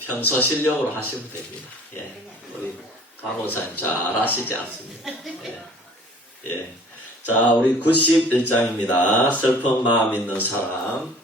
평소 실력으로 하시면 됩니다. 예, 우리 강호사님 잘 하시지 않습니까? 예, 예. 자, 우리 91장입니다. 슬픈 마음 있는 사람.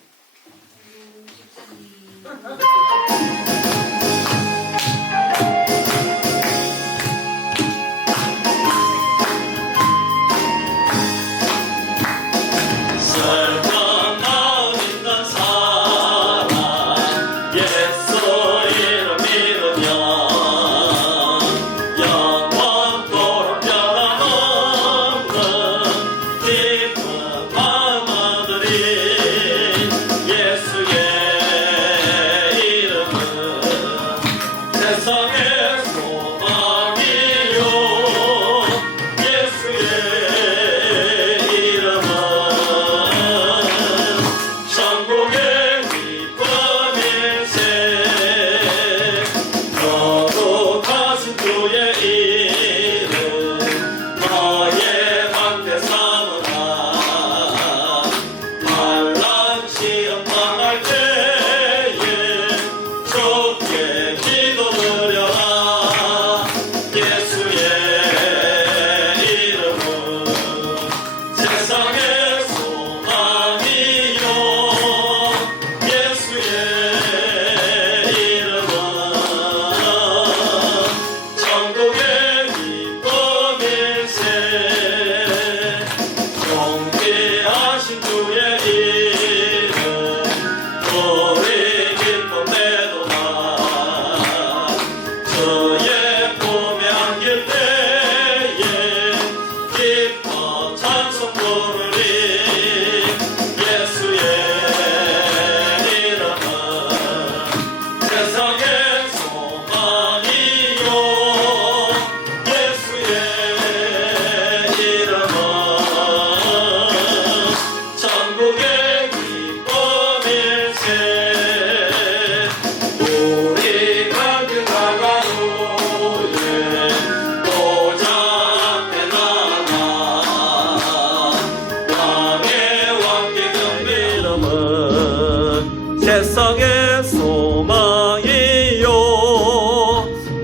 세상의 소망이요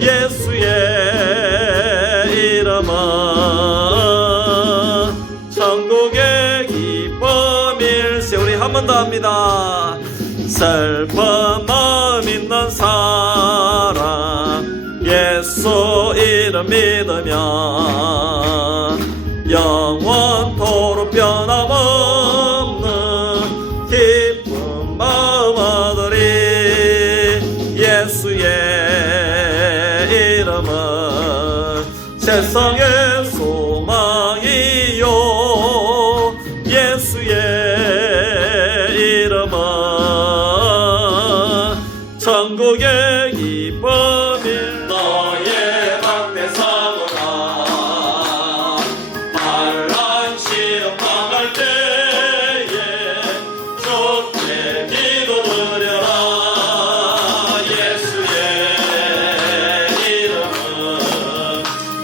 예수의 이름은 천국의 기쁨일세. 우리 한 번 더 합니다. 슬픈 마음 있는 사람 예수 이름 믿으면 영원토록 변함없는 기쁨 마음 얻으리. 예수의 이름은 세상의 소망이요 예수의 이름은 천국의 기쁨일. 너의 방패 삼으라 환난 시험 당할 때에 주께 기도드려라. 예수의 이름은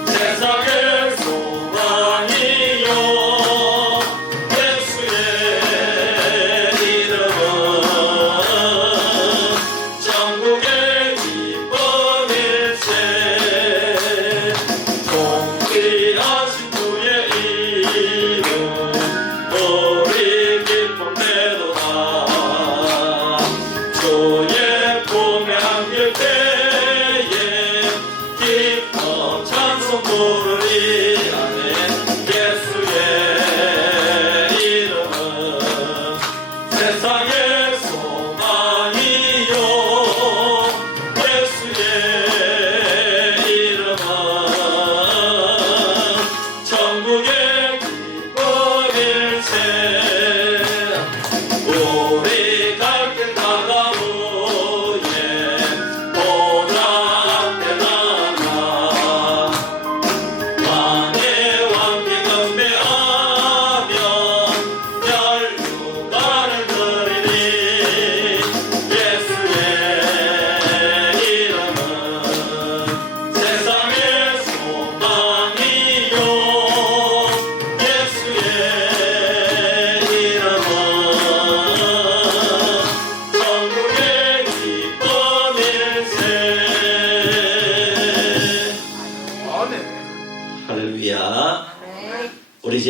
세상의 소망이요 예수의 이름은 천국의 기쁨일세. 공의하신 주의 이름 우리 기쁨 되도다. 주의 품에 안길 때에 기뻐 찬송 부르리. 아멘. 예수의 이름은 세상의 소망이요 예수의 이름은 천국의 기쁨일세. 우리 갈 길 가가무에 보좌 앞에 나가 왕의 왕께 경배하며 멸류관을 드리리.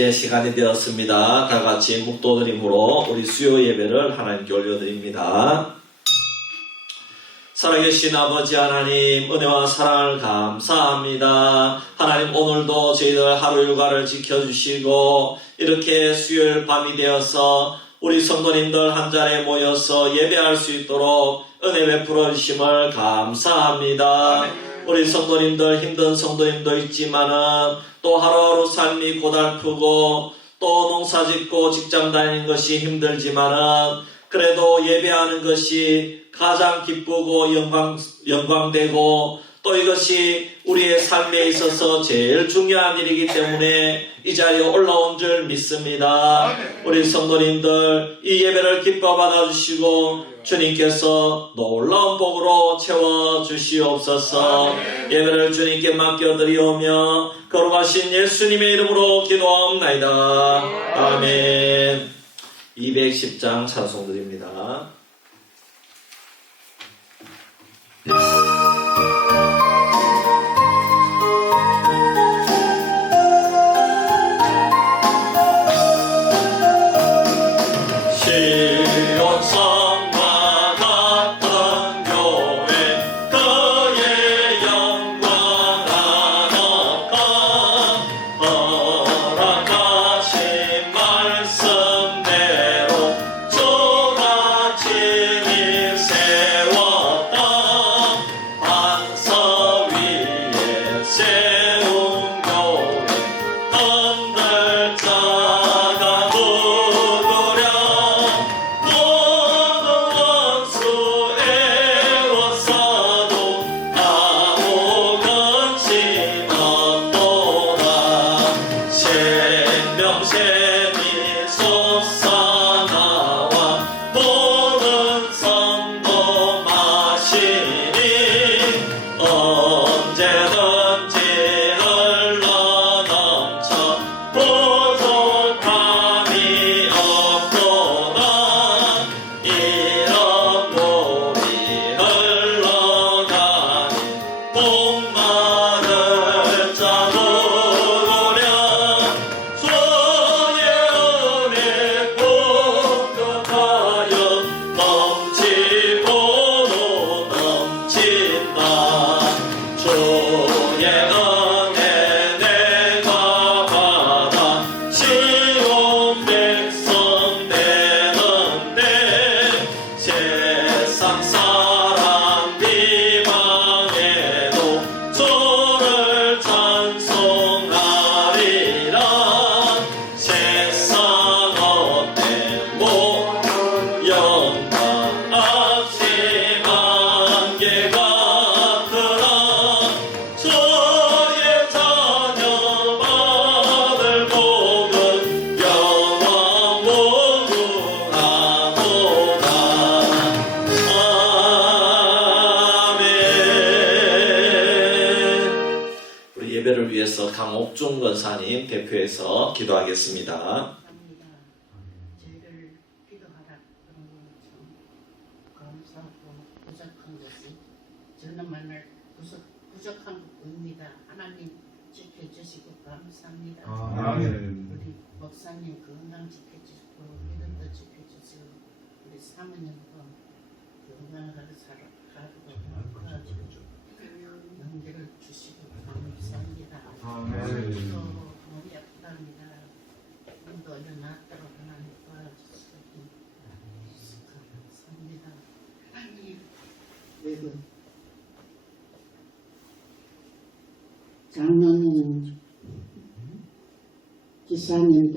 이제 시간이 되었습니다. 다 같이 묵도드림으로 우리 수요 예배를 하나님께 올려드립니다. 살아계신 아버지 하나님, 은혜와 사랑을 감사합니다. 하나님, 오늘도 저희들 하루 일과를 지켜주시고 이렇게 수요일 밤이 되어서 우리 성도님들 한 자리에 모여서 예배할 수 있도록 은혜 베풀어 주심을 감사합니다. 우리 성도님들, 힘든 성도님도 있지만은 또 하루하루 삶이 고달프고 또 농사짓고 직장 다니는 것이 힘들지만은 그래도 예배하는 것이 가장 기쁘고 영광되고 또 이것이 우리의 삶에 있어서 제일 중요한 일이기 때문에 이 자리에 올라온 줄 믿습니다. 우리 성도님들 이 예배를 기뻐 받아주시고 주님께서 놀라운 복으로 채워주시옵소서. 예배를 주님께 맡겨드리오며 거룩하신 예수님의 이름으로 기도하옵나이다. 아멘. 210장 찬송드립니다. 시온성과 같은 교회 그의 영광 한없고 허락하신 말씀대로 주가 친히 세웠다. 반석 위에 세운 교회 흔들 자가 누구랴. 모든 원수 애워싸도 아무것이 없도다. 생명샘이 솟아나와 모든 성도 마시니 언제든지 흘러넘쳐 부족함이 없도다. 이런 물이 흘러가니 목마를 자 누구랴. 주의 은혜 풍족하여 넘치고도 넘친다. 주의 은혜 내가 받아 시온 백성 되는데 세상 사람 비방해도 주를 찬송하리라. 세상 어때 모든 영광 앞심 안개 같으나 주의 자녀 받을 복은 영원 무궁하도다. 아멘. 우리 예배를 위해서 강옥중 권사님 대표해서 기도하겠습니다. 합니다. 저희를 기도하라 그런 거참 감사하고 부족한 것이 저는 만날 부족한 것입니다. 하나님 지켜주시고 감사합니다. 아멘. 우리 목사님 건강 지켜주시고 믿음도 지켜주시고 우리 사모님도 건강하게 살아가고 연결을 주시고 감사합니다. 아멘. 또 몸이 아프답니다. 몸도 일어났도록 하나님 도와주시고 감사합니다. 하나님 외국 장로님, 기사님들,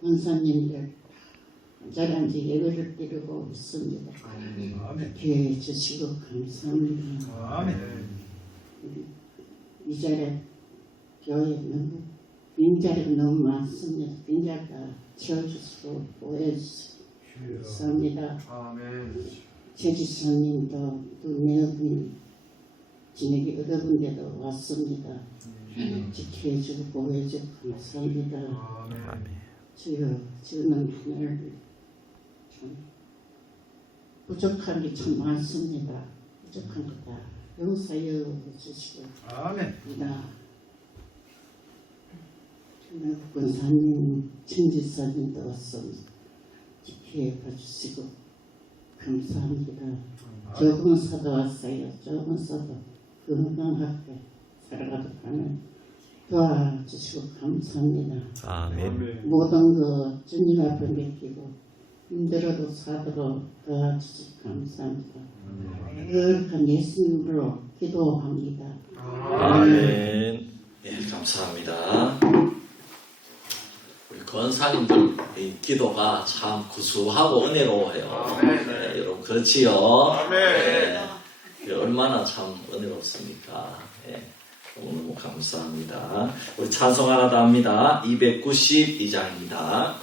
권사님들 자란지 예배를 드리고 있습니다. 기회해 주시고 감사합니다. 아멘. 이 자리에 교회 너무 빈자리가 너무 많습니다. 빈자리가 채워주시고 보여주시고 감사합니다. 아멘. 최지사님도 또 내분 지내기 어려운데도 왔습니다. 지켜주고 보호해주고 감사합니다. 주여, 주는 하늘 참 부족한 게 참 많습니다. 부족한 거다 용서여 주시고 아멘. 이다 권사님, 천지사님도 와서 기회해 봐주시고 감사합니다. 적응사도 왔어요. 적응사도 건강하게 살아가도록 도와주시고 감사합니다. 아멘. 모든 거 주님 앞에 맡기고 힘들어도 사도록 도와주시고 감사합니다. 거룩한 예수님으로 기도합니다. 아멘. 예, 감사합니다. 우리 권사님들 이 기도가 참 구수하고 은혜로워요. 네, 여러분 그렇지요? 네, 얼마나 참 은혜롭습니까? 예, 너무너무 감사합니다. 우리 찬송 하나 더 합니다. 292장입니다.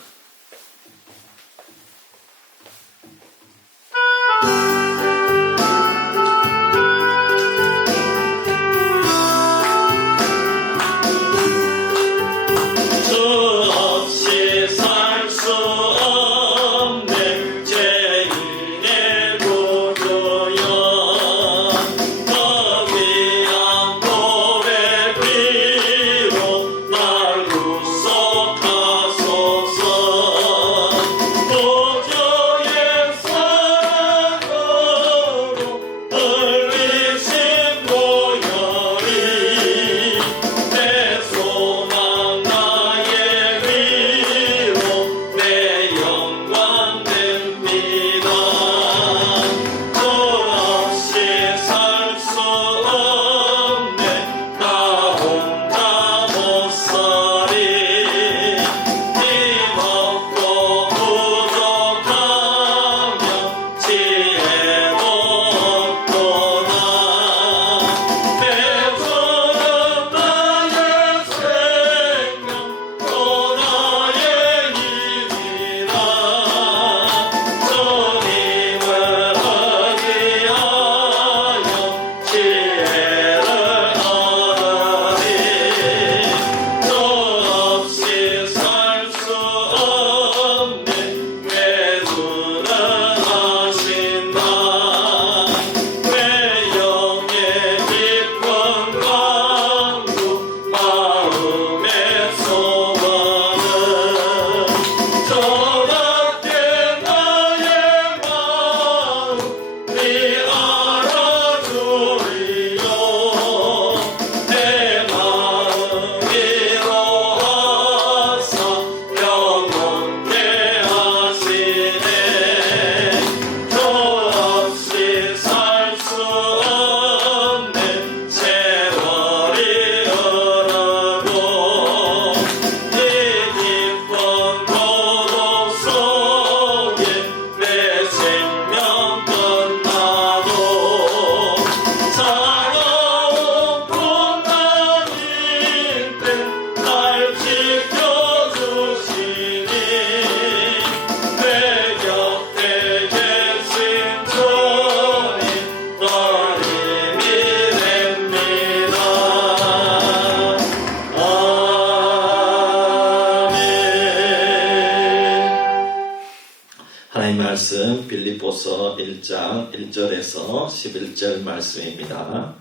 말씀 빌립보서 1장 1절에서 11절 말씀입니다.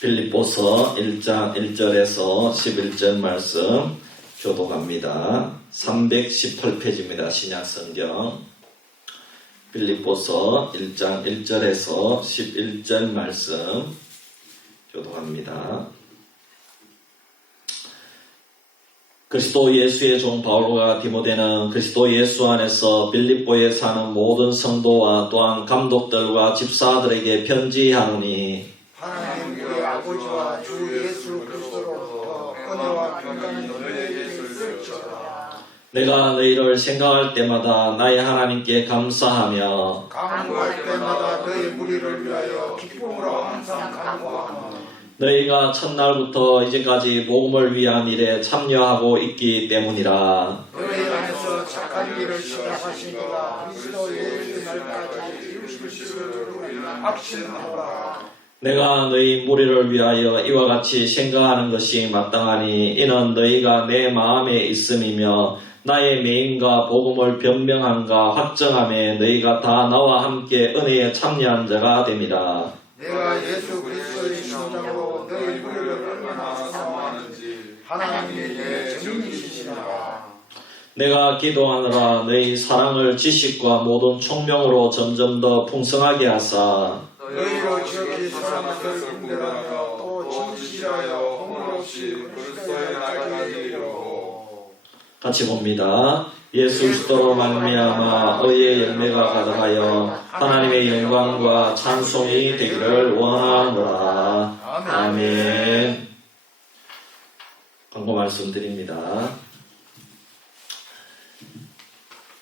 빌립보서 1장 1절에서 11절 말씀 교독합니다. 318페이지입니다. 신약성경 빌립보서 1장 1절에서 11절 말씀 교독합니다. 그리스도 예수의 종 바울과 디모데는 그리스도 예수 안에서 빌립보에 사는 모든 성도와 또한 감독들과 집사들에게 편지하노니 하나님 우리 아버지와 주 예수 그리스도로부터 은혜와 평강이 너희에게 있을지어다. 내가 너희를 생각할 때마다 나의 하나님께 감사하며 간구할 때마다 너희 무리를 위하여 기쁨으로 항상 간구하노. 너희가 첫날부터 이제까지 복음을 위한 일에 참여하고 있기 때문이라. 너희 안에서 착한 일을 시작하시니가 그리스도 예수 날까지 이루실 줄을 확신하노라. 내가 너희 무리를 위하여 이와 같이 생각하는 것이 마땅하니 이는 너희가 내 마음에 있음이며 나의 매임과 복음을 변명함과 확정함에 너희가 다 나와 함께 은혜에 참여한 자가 됨이라. 내가 예수 그리스도의 심장으로 너희 무리를 얼마나 사모하는지 하나님의 정이시니라. 내가 기도하느라 너희 사랑을 지식과 모든 총명으로 점점 더 풍성하게 하사 너희로 지극히 사랑하셨을 뿐더라며 또 진실하여 허물 없이 그리스도의 나라가 이르고. 같이 봅니다. 예수 그리스도로 말미암아 의의 열매가 가득하여 하나님의 영광과 찬송이 되기를 원하노라. 아멘. 광고 말씀드립니다.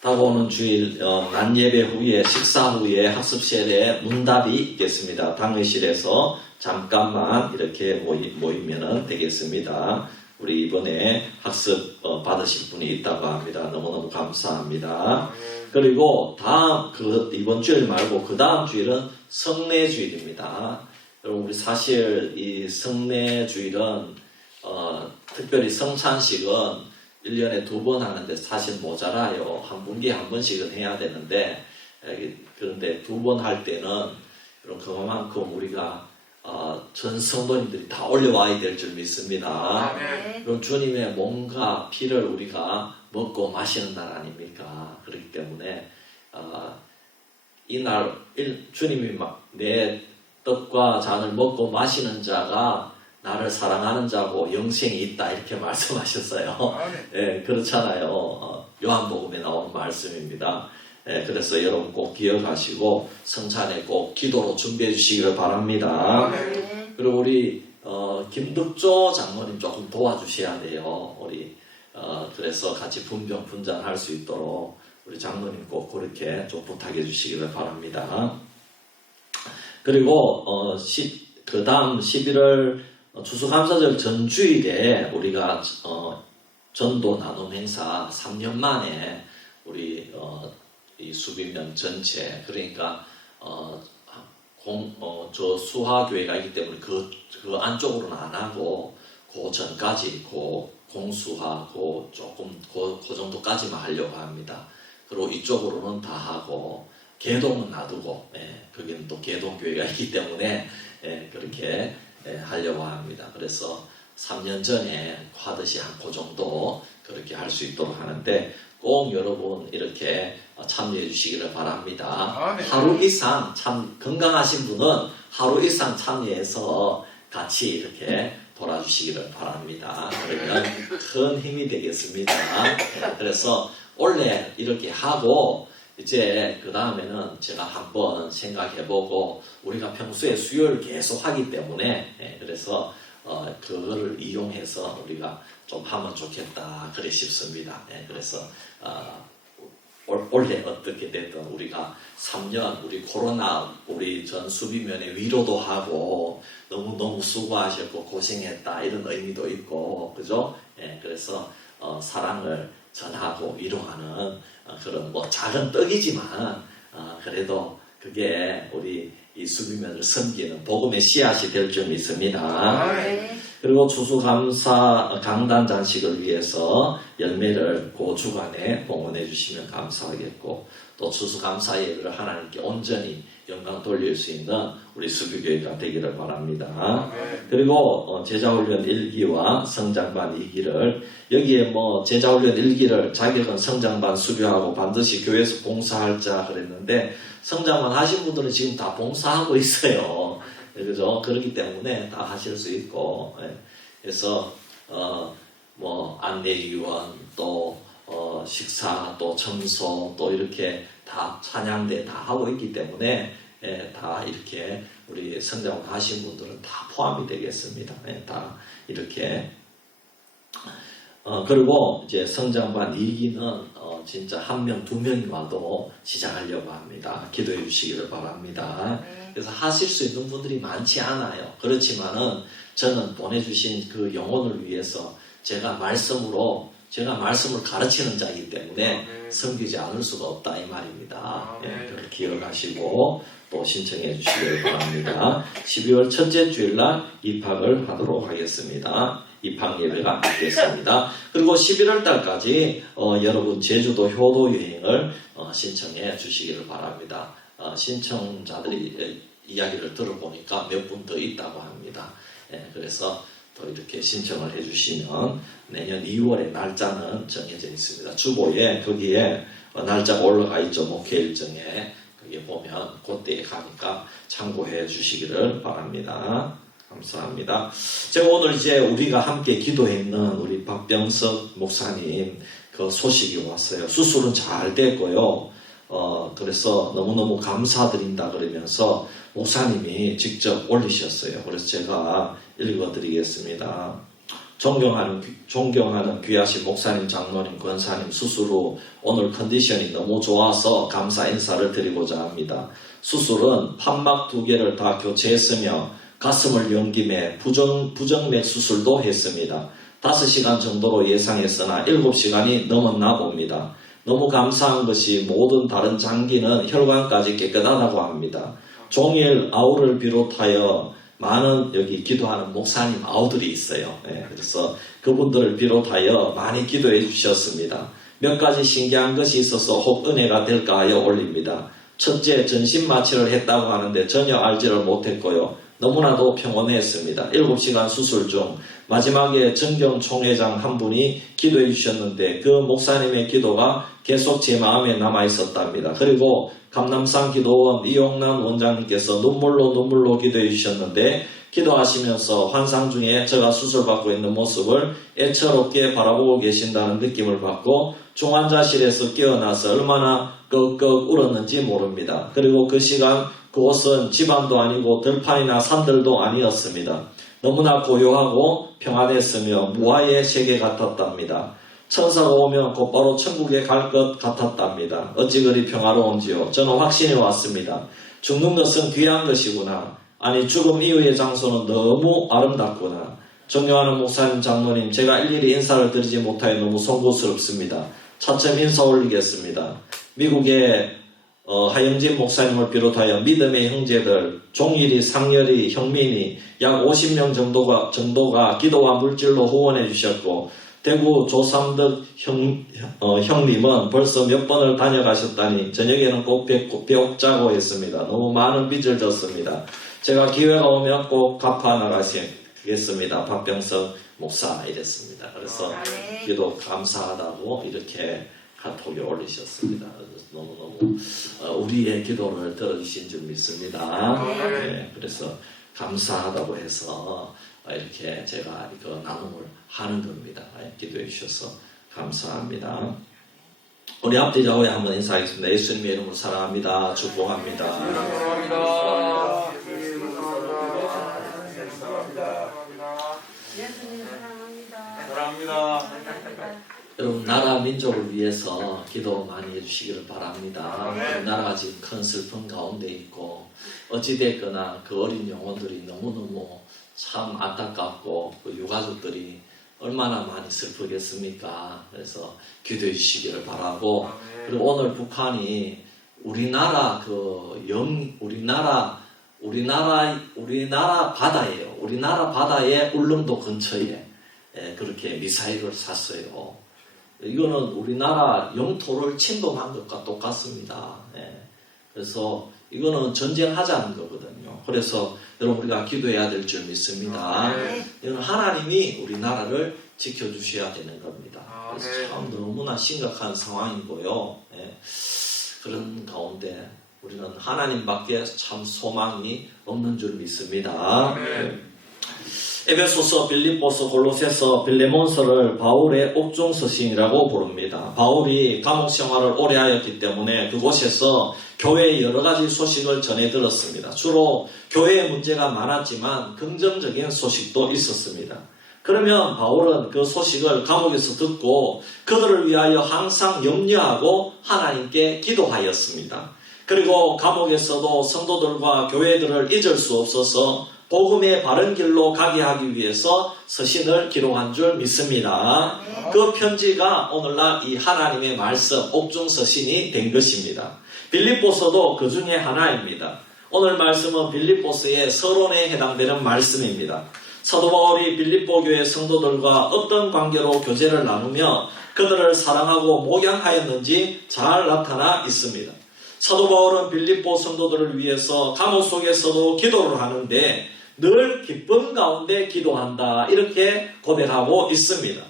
다가오는 주일 낮 예배 후에 식사 후에 학습실에 문답이 있겠습니다. 당의실에서 잠깐만 이렇게 모이면 되겠습니다. 우리 이번에 학습 받으실 분이 있다고 합니다. 너무너무 감사합니다. 그리고 이번 주일 말고 그 다음 주일은 성례주일입니다. 여러분 우리 사실 이 성례주일은 특별히 성찬식은 1년에 2번 하는데 사실 모자라요. 한 분기에 한 번씩은 해야 되는데 그런데 2번 할 때는 그만큼 우리가 전 성도님들이 다 올려와야 될 줄 믿습니다. 그럼 주님의 몸과 피를 우리가 먹고 마시는 날 아닙니까? 그렇기 때문에 이날 주님이 내 떡과 잔을 먹고 마시는 자가 나를 사랑하는 자고 영생이 있다 이렇게 말씀하셨어요. 예, 그렇잖아요. 요한복음에 나오는 말씀입니다. 예, 그래서 여러분 꼭 기억하시고 성찬에 꼭 기도로 준비해 주시기를 바랍니다. 그리고 우리 김덕조 장모님 조금 도와주셔야 돼요. 우리 그래서 같이 분장할 수 있도록 우리 장모님 꼭 그렇게 좀 부탁해 주시기를 바랍니다. 그리고 그 다음 11월 추수감사절 전주일에 우리가 전도 나눔 행사 3년 만에 우리 이 수비면 전체 그러니까 저 수화교회가 있기 때문에 그 안쪽으로는 안 하고 그 전까지 공수화 조금 그 정도까지만 하려고 합니다. 그리고 이쪽으로는 다 하고 개동은 놔두고 거기는 또 개동교회가 있기 때문에 그렇게 하려고 합니다. 그래서 3년 전에 하듯이 한 그 정도 그렇게 할 수 있도록 하는데 꼭 여러분 이렇게 참여해 주시기를 바랍니다. 하루 이상 건강하신 분은 하루 이상 참여해서 같이 이렇게 돌아주시기를 바랍니다. 그러면 큰 힘이 되겠습니다. 그래서 원래 이렇게 하고 이제 그 다음에는 제가 한번 생각해보고 우리가 평소에 수요일 계속 하기 때문에 그래서 그거를 이용해서 우리가 좀 하면 좋겠다 그래 싶습니다. 그래서 원래 어떻게 됐든 우리가 3년 우리 코로나 우리 전 수비면에 위로도 하고 너무 수고하셨고 고생했다 이런 의미도 있고 그죠? 그래서 사랑을 전하고 위로하는 그런 작은 떡이지만 그래도 그게 우리 이 수비면을 섬기는 복음의 씨앗이 될 줄 믿습니다. 그리고 추수감사 강단 잔식을 위해서 열매를 그 주간에 봉헌해 주시면 감사하겠고 또 추수감사 예를 하나님께 온전히 영광 돌릴 수 있는 우리 수비교회가 되기를 바랍니다. 그리고 제자훈련 1기와 성장반 2기를 여기에 제자훈련 1기를 자격은 성장반 수료하고 반드시 교회에서 봉사할 자 그랬는데 성장반 하신 분들은 지금 다 봉사하고 있어요. 그죠? 그렇기 때문에 다 하실 수 있고 그래서 안내위원 또 식사 또 청소 또 이렇게 다 찬양대 다 하고 있기 때문에 다 이렇게 우리 성장을 하신 분들은 다 포함이 되겠습니다. 다 이렇게 그리고 이제 성장반 2기는 진짜 1명, 2명이 와도 시작하려고 합니다. 기도해 주시기를 바랍니다. 그래서 하실 수 있는 분들이 많지 않아요. 그렇지만은 저는 보내주신 그 영혼을 위해서 제가 말씀을 가르치는 자이기 때문에 섬기지 않을 수가 없다 이 말입니다. 그걸 기억하시고 또 신청해 주시길 바랍니다. 12월 첫째 주일날 입학을 하도록 하겠습니다. 입학 예배가 있겠습니다. 그리고 11월 달까지 여러분 제주도 효도 여행을 신청해 주시기를 바랍니다. 신청자들이 이야기를 들어보니까 몇 분 더 있다고 합니다. 그래서 또 이렇게 신청을 해주시면 내년 2월에 날짜는 정해져 있습니다. 주보에 거기에 날짜가 올라가 있죠. 목회 일정에 거기에 보면 그때에 가니까 참고해 주시기를 바랍니다. 감사합니다. 제가 오늘 이제 우리가 함께 기도했는 우리 박병석 목사님 그 소식이 왔어요. 수술은 잘 됐고요. 그래서 너무너무 감사드린다 그러면서 목사님이 직접 올리셨어요. 그래서 제가 읽어드리겠습니다. 존경하는 귀하신 목사님, 장로님, 권사님 수술 후 오늘 컨디션이 너무 좋아서 감사 인사를 드리고자 합니다. 수술은 판막 2개를 다 교체했으며 가슴을 연 김에 부정맥 수술도 했습니다. 5시간 정도로 예상했으나 7시간이 넘었나 봅니다. 너무 감사한 것이 모든 다른 장기는 혈관까지 깨끗하다고 합니다. 종일 아우를 비롯하여 많은 여기 기도하는 목사님 아우들이 있어요. 그래서 그분들을 비롯하여 많이 기도해 주셨습니다. 몇 가지 신기한 것이 있어서 혹 은혜가 될까 하여 올립니다. 첫째, 전신 마취를 했다고 하는데 전혀 알지를 못했고요. 너무나도 평온했습니다. 7시간 수술 중 마지막에 정경 총회장 한 분이 기도해 주셨는데 그 목사님의 기도가 계속 제 마음에 남아 있었답니다. 그리고 감남산 기도원 이용남 원장님께서 눈물로 기도해 주셨는데 기도하시면서 환상 중에 제가 수술받고 있는 모습을 애처롭게 바라보고 계신다는 느낌을 받고 중환자실에서 깨어나서 얼마나 꺽꺽 울었는지 모릅니다. 그리고 그 시간 그곳은 집안도 아니고 들판이나 산들도 아니었습니다. 너무나 고요하고 평안했으며 무아의 세계 같았답니다. 천사가 오면 곧바로 천국에 갈 것 같았답니다. 어찌 그리 평화로운지요. 저는 확신이 왔습니다. 죽는 것은 귀한 것이구나. 아니 죽음 이후의 장소는 너무 아름답구나. 존경하는 목사님, 장로님, 제가 일일이 인사를 드리지 못하여 너무 송구스럽습니다. 차츰 인사 올리겠습니다. 미국의 하영진 목사님을 비롯하여 믿음의 형제들, 종일이, 상렬이, 형민이 약 50명 정도가 기도와 물질로 후원해 주셨고 대구 조삼덕 형님은 벌써 몇 번을 다녀가셨다니 저녁에는 꼭 뵙자고 했습니다. 너무 많은 빚을 졌습니다. 제가 기회가 오면 꼭 갚아 나가시겠습니다. 박병석 목사 이랬습니다. 그래서 기도 감사하다고 이렇게 카톡에 올리셨습니다. 너무너무 우리의 기도를 들어주신 줄 믿습니다. 네, 그래서 감사하다고 해서 이렇게 제가 이거 나눔을 하는 겁니다. 기도해 주셔서 감사합니다. 우리 앞뒤 좌우에 한번 인사하겠습니다. 예수님의 이름으로 사랑합니다. 축복합니다. 사랑합니다. 여러분 나라 민족을 위해서 기도 많이 해주시기를 바랍니다. 나라가 지금 큰 슬픔 가운데 있고 어찌됐거나 그 어린 영혼들이 너무너무 참 안타깝고 그 유가족들이 얼마나 많이 슬프겠습니까? 그래서 기도해 주시기를 바라고 그리고 오늘 북한이 우리나라 바다예요. 우리나라 바다의 울릉도 근처에 그렇게 미사일을 쐈어요. 이거는 우리나라 영토를 침범한 것과 똑같습니다. 그래서 이거는 전쟁하자는 거거든요. 그래서 여러분 우리가 기도해야 될 줄 믿습니다. 이건 하나님이 우리나라를 지켜주셔야 되는 겁니다. 그래서 참 너무나 심각한 상황이고요. 그런 가운데 우리는 하나님밖에 참 소망이 없는 줄 믿습니다. 에베소서, 빌립보서, 골로새서, 빌레몬서를 바울의 옥중 서신이라고 부릅니다. 바울이 감옥 생활을 오래 하였기 때문에 그곳에서 교회의 여러 가지 소식을 전해 들었습니다. 주로 교회의 문제가 많았지만 긍정적인 소식도 있었습니다. 그러면 바울은 그 소식을 감옥에서 듣고 그들을 위하여 항상 염려하고 하나님께 기도하였습니다. 그리고 감옥에서도 성도들과 교회들을 잊을 수 없어서 복음의 바른 길로 가게 하기 위해서 서신을 기록한 줄 믿습니다. 그 편지가 오늘날 이 하나님의 말씀 옥중 서신이 된 것입니다. 빌립보서도 그 중에 하나입니다. 오늘 말씀은 빌립보서의 서론에 해당되는 말씀입니다. 사도 바울이 빌립보 교회 성도들과 어떤 관계로 교제를 나누며 그들을 사랑하고 목양하였는지 잘 나타나 있습니다. 사도 바울은 빌립보 성도들을 위해서 감옥 속에서도 기도를 하는데 늘 기쁨 가운데 기도한다. 이렇게 고백하고 있습니다.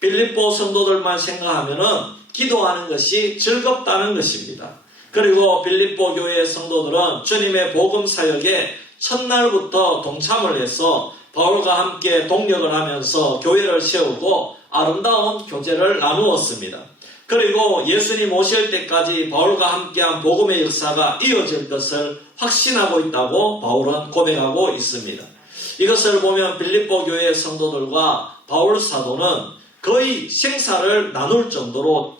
빌립보 성도들만 생각하면은 기도하는 것이 즐겁다는 것입니다. 그리고 빌립보 교회의 성도들은 주님의 복음 사역에 첫날부터 동참을 해서 바울과 함께 동력을 하면서 교회를 세우고 아름다운 교제를 나누었습니다. 그리고 예수님 오실 때까지 바울과 함께한 복음의 역사가 이어질 것을 확신하고 있다고 바울은 고백하고 있습니다. 이것을 보면 빌립보 교회의 성도들과 바울 사도는 거의 생사를 나눌 정도로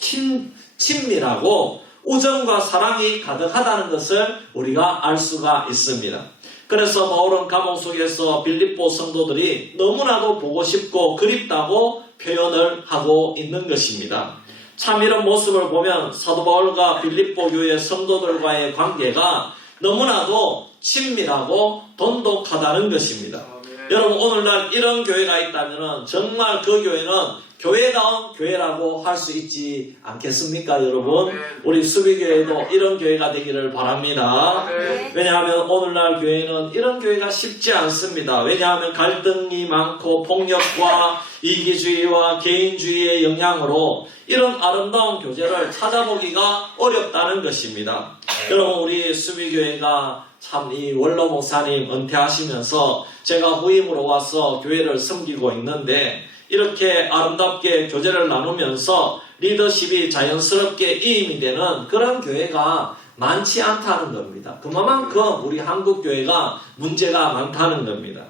친밀하고 우정과 사랑이 가득하다는 것을 우리가 알 수가 있습니다. 그래서 바울은 감옥 속에서 빌립보 성도들이 너무나도 보고 싶고 그립다고 표현을 하고 있는 것입니다. 참 이런 모습을 보면 사도 바울과 빌립보 교회 성도들과의 관계가 너무나도 친밀하고 돈독하다는 것입니다. 여러분 오늘날 이런 교회가 있다면 정말 그 교회는 교회다운 교회라고 할 수 있지 않겠습니까 여러분? 우리 수비교회도 이런 교회가 되기를 바랍니다. 왜냐하면 오늘날 교회는 이런 교회가 쉽지 않습니다. 왜냐하면 갈등이 많고 폭력과 이기주의와 개인주의의 영향으로 이런 아름다운 교제를 찾아보기가 어렵다는 것입니다. 여러분 우리 수비교회가 참 이 원로 목사님 은퇴하시면서 제가 후임으로 와서 교회를 섬기고 있는데 이렇게 아름답게 교제를 나누면서 리더십이 자연스럽게 이임이 되는 그런 교회가 많지 않다는 겁니다. 그만큼 우리 한국 교회가 문제가 많다는 겁니다.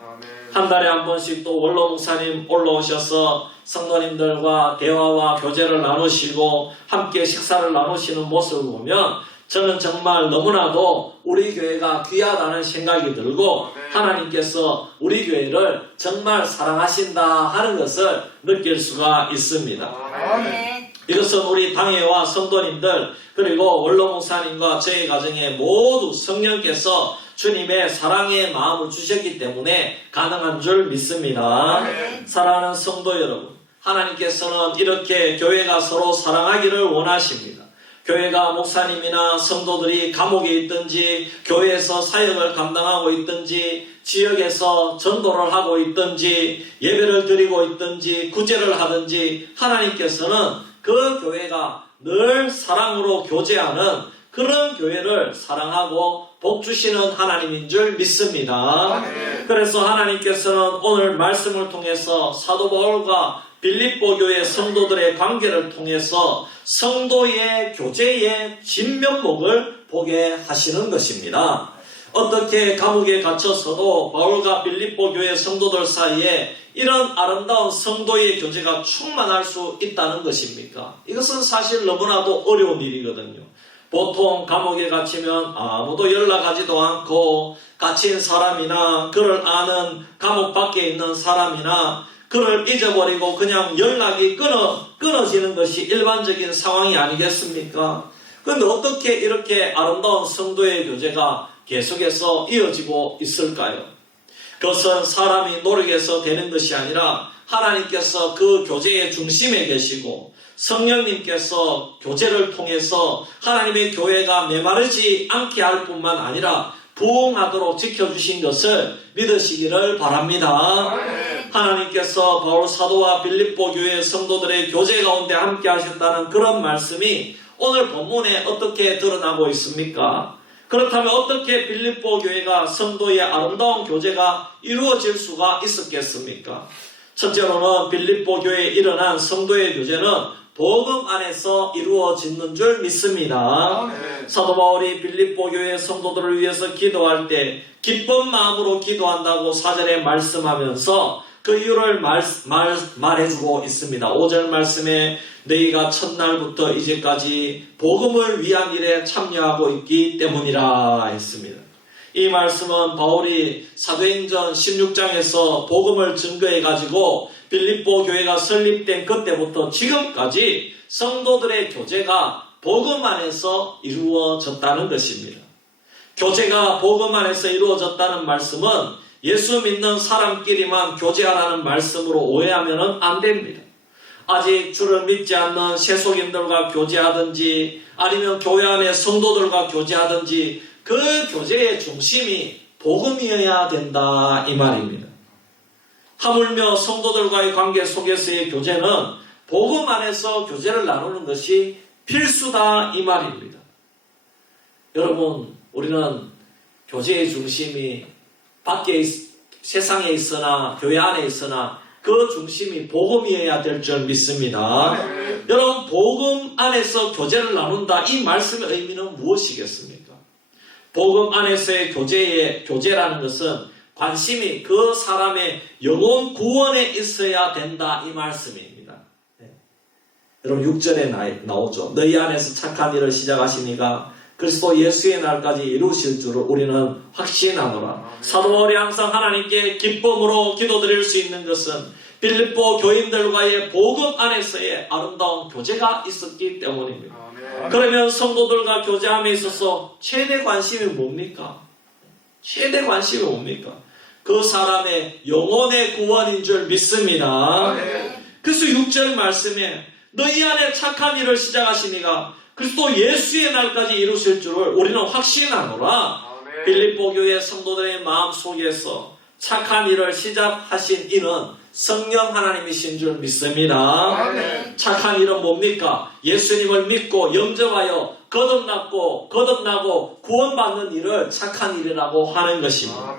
한 달에 한 번씩 또 원로 목사님 올라오셔서 성도님들과 대화와 교제를 나누시고 함께 식사를 나누시는 모습을 보면 저는 정말 너무나도 우리 교회가 귀하다는 생각이 들고 하나님께서 우리 교회를 정말 사랑하신다 하는 것을 느낄 수가 있습니다. 이것은 우리 당회와 성도님들 그리고 원로 목사님과 저희 가정에 모두 성령께서 주님의 사랑의 마음을 주셨기 때문에 가능한 줄 믿습니다. 사랑하는 성도 여러분, 하나님께서는 이렇게 교회가 서로 사랑하기를 원하십니다. 교회가 목사님이나 성도들이 감옥에 있든지 교회에서 사역을 감당하고 있든지 지역에서 전도를 하고 있든지 예배를 드리고 있든지 구제를 하든지 하나님께서는 그 교회가 늘 사랑으로 교제하는 그런 교회를 사랑하고 복 주시는 하나님인 줄 믿습니다. 그래서 하나님께서는 오늘 말씀을 통해서 사도 바울과 빌립보 교회 성도들의 관계를 통해서 성도의 교제의 진면목을 보게 하시는 것입니다. 어떻게 감옥에 갇혀서도 바울과 빌립보 교회 성도들 사이에 이런 아름다운 성도의 교제가 충만할 수 있다는 것입니까? 이것은 사실 너무나도 어려운 일이거든요. 보통 감옥에 갇히면 아무도 연락하지도 않고 갇힌 사람이나 그를 아는 감옥 밖에 있는 사람이나 그를 잊어버리고 그냥 연락이 끊어지는 것이 일반적인 상황이 아니겠습니까? 그런데 어떻게 이렇게 아름다운 성도의 교제가 계속해서 이어지고 있을까요? 그것은 사람이 노력해서 되는 것이 아니라 하나님께서 그 교제의 중심에 계시고 성령님께서 교제를 통해서 하나님의 교회가 메마르지 않게 할 뿐만 아니라 부흥하도록 지켜주신 것을 믿으시기를 바랍니다. 하나님께서 바울 사도와 빌립보 교회 성도들의 교제 가운데 함께 하셨다는 그런 말씀이 오늘 본문에 어떻게 드러나고 있습니까? 그렇다면 어떻게 빌립보 교회가 성도의 아름다운 교제가 이루어질 수가 있었겠습니까? 첫째로는 빌립보 교회에 일어난 성도의 교제는 복음 안에서 이루어지는 줄 믿습니다. 사도 바울이 빌립보 교회 성도들을 위해서 기도할 때 기쁜 마음으로 기도한다고 4절에 말씀하면서 그 이유를 말해주고 있습니다. 5절 말씀에 너희가 첫날부터 이제까지 복음을 위한 일에 참여하고 있기 때문이라 했습니다. 이 말씀은 바울이 사도행전 16장에서 복음을 증거해가지고 빌립보 교회가 설립된 그때부터 지금까지 성도들의 교제가 복음 안에서 이루어졌다는 것입니다. 교제가 복음 안에서 이루어졌다는 말씀은 예수 믿는 사람끼리만 교제하라는 말씀으로 오해하면 안 됩니다. 아직 주를 믿지 않는 세속인들과 교제하든지 아니면 교회 안의 성도들과 교제하든지 그 교제의 중심이 복음이어야 된다 이 말입니다. 하물며 성도들과의 관계 속에서의 교제는 복음 안에서 교제를 나누는 것이 필수다 이 말입니다. 여러분, 우리는 교제의 중심이 밖에 세상에 있으나 교회 안에 있으나 그 중심이 복음이어야 될 줄 믿습니다. 여러분, 복음 안에서 교제를 나눈다 이 말씀의 의미는 무엇이겠습니까? 복음 안에서의 교제라는 것은 관심이 그 사람의 영혼 구원에 있어야 된다 이 말씀입니다. 네. 여러분 6절에 나오죠. 너희 안에서 착한 일을 시작하시니가 그리스도 예수의 날까지 이루실 줄을 우리는 확신하노라. 사도 바울이 항상 하나님께 기쁨으로 기도드릴 수 있는 것은 빌립보 교인들과의 복음 안에서의 아름다운 교제가 있었기 때문입니다. 그러면 성도들과 교제함에 있어서 최대 관심이 뭡니까? 최대 관심이 뭡니까? 그 사람의 영혼의 구원인 줄 믿습니다. 그래서 6절 말씀에 너희 안에 착한 일을 시작하시니가 그리스도 예수의 날까지 이루실 줄을 우리는 확신하노라. 빌립보 교회 성도들의 마음 속에서 착한 일을 시작하신 이는 성령 하나님이신 줄 믿습니다. 착한 일은 뭡니까? 예수님을 믿고 영접하여 거듭나고 구원받는 일을 착한 일이라고 하는 것입니다.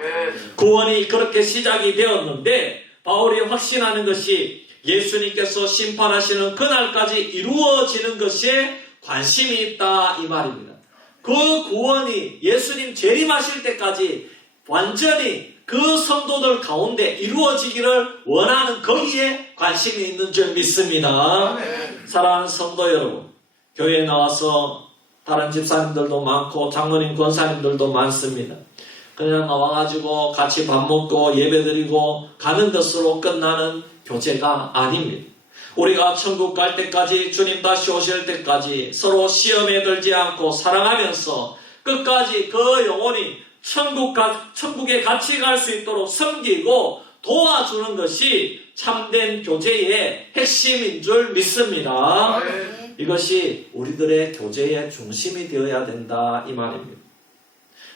구원이 그렇게 시작이 되었는데 바울이 확신하는 것이 예수님께서 심판하시는 그날까지 이루어지는 것에 관심이 있다 이 말입니다. 그 구원이 예수님 재림하실 때까지 완전히 그 성도들 가운데 이루어지기를 원하는 거기에 관심이 있는 줄 믿습니다. 사랑하는 성도 여러분, 교회에 나와서 다른 집사님들도 많고 장로님 권사님들도 많습니다. 그냥 나와가지고 같이 밥 먹고 예배드리고 가는 것으로 끝나는 교제가 아닙니다. 우리가 천국 갈 때까지, 주님 다시 오실 때까지 서로 시험에 들지 않고 사랑하면서 끝까지 그 영혼이 천국에 같이 갈 수 있도록 섬기고 도와주는 것이 참된 교제의 핵심인 줄 믿습니다. 이것이 우리들의 교제의 중심이 되어야 된다 이 말입니다.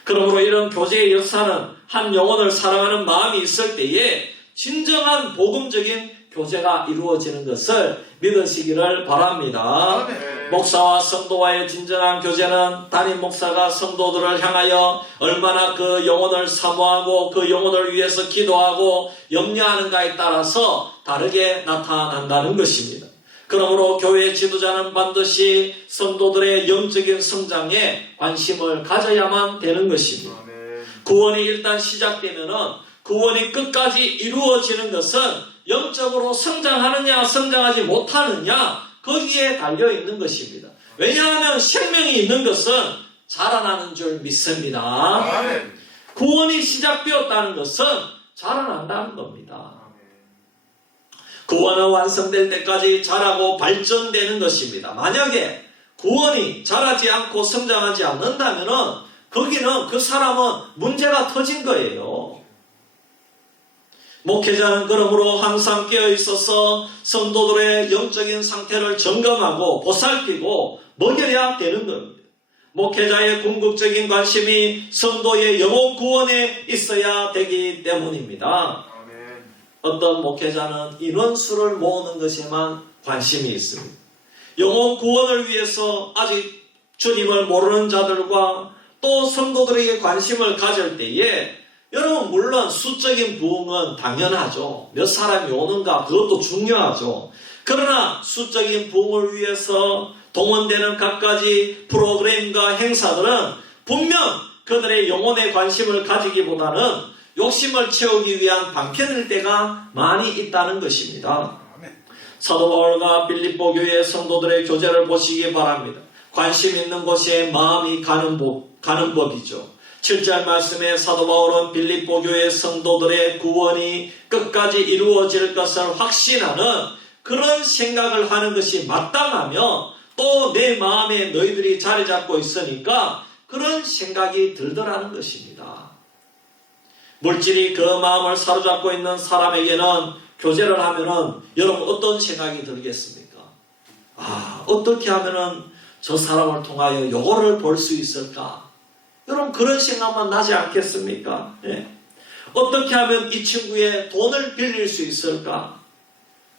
그러므로 이런 교제의 역사는 한 영혼을 사랑하는 마음이 있을 때에 진정한 복음적인 교제가 이루어지는 것을 믿으시기를 바랍니다. 목사와 성도와의 진정한 교제는 담임 목사가 성도들을 향하여 얼마나 그 영혼을 사모하고 그 영혼을 위해서 기도하고 염려하는가에 따라서 다르게 나타난다는 것입니다. 그러므로 교회 지도자는 반드시 성도들의 영적인 성장에 관심을 가져야만 되는 것입니다. 구원이 일단 시작되면은 구원이 끝까지 이루어지는 것은 영적으로 성장하느냐 성장하지 못하느냐 거기에 달려있는 것입니다. 왜냐하면 생명이 있는 것은 자라나는 줄 믿습니다. 구원이 시작되었다는 것은 자라난다는 겁니다. 구원은 완성될 때까지 자라고 발전되는 것입니다. 만약에 구원이 자라지 않고 성장하지 않는다면 거기는 그 사람은 문제가 터진 거예요. 목회자는 그러므로 항상 깨어있어서 성도들의 영적인 상태를 점검하고 보살피고 먹여야 되는 겁니다. 목회자의 궁극적인 관심이 성도의 영혼 구원에 있어야 되기 때문입니다. 어떤 목회자는 인원수를 모으는 것에만 관심이 있습니다. 영혼 구원을 위해서 아직 주님을 모르는 자들과 또 성도들에게 관심을 가질 때에 여러분 물론 수적인 부흥은 당연하죠. 몇 사람이 오는가 그것도 중요하죠. 그러나 수적인 부흥을 위해서 동원되는 갖가지 프로그램과 행사들은 분명 그들의 영혼에 관심을 가지기보다는 욕심을 채우기 위한 방편일 때가 많이 있다는 것입니다. 사도 바울과 빌립보 교회 성도들의 교제를 보시기 바랍니다. 관심 있는 곳에 마음이 가는 법이죠. 7절 말씀에 사도 바울은 빌립보 교회 성도들의 구원이 끝까지 이루어질 것을 확신하는 그런 생각을 하는 것이 마땅하며 또 내 마음에 너희들이 자리 잡고 있으니까 그런 생각이 들더라는 것입니다. 물질이 그 마음을 사로잡고 있는 사람에게는 교제를 하면은 여러분 어떤 생각이 들겠습니까? 어떻게 하면은 저 사람을 통하여 요거를 볼 수 있을까? 여러분 그런 생각만 나지 않겠습니까? 예. 어떻게 하면 이 친구의 돈을 빌릴 수 있을까?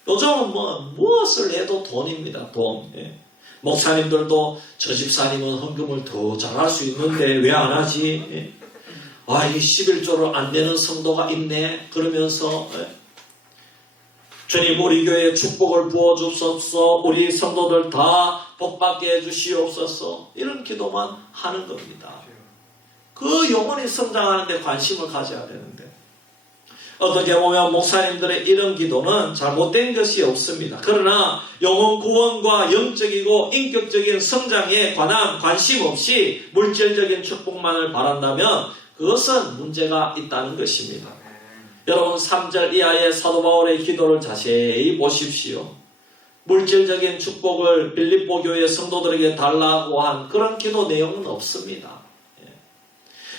요즘은 무엇을 해도 돈입니다. 돈. 예. 목사님들도 저 집사님은 헌금을 더 잘할 수 있는데 왜 안 하지? 예. 이 11조를 안 되는 성도가 있네. 그러면서 주님 우리 교회에 축복을 부어주소서. 우리 성도들 다 복받게 해주시옵소서. 이런 기도만 하는 겁니다. 그 영혼이 성장하는 데 관심을 가져야 되는데 어떻게 보면 목사님들의 이런 기도는 잘못된 것이 없습니다. 그러나 영혼 구원과 영적이고 인격적인 성장에 관한 관심 없이 물질적인 축복만을 바란다면 그것은 문제가 있다는 것입니다. 여러분 3절 이하의 사도 바울의 기도를 자세히 보십시오. 물질적인 축복을 빌립보 교회 성도들에게 달라고 한 그런 기도 내용은 없습니다.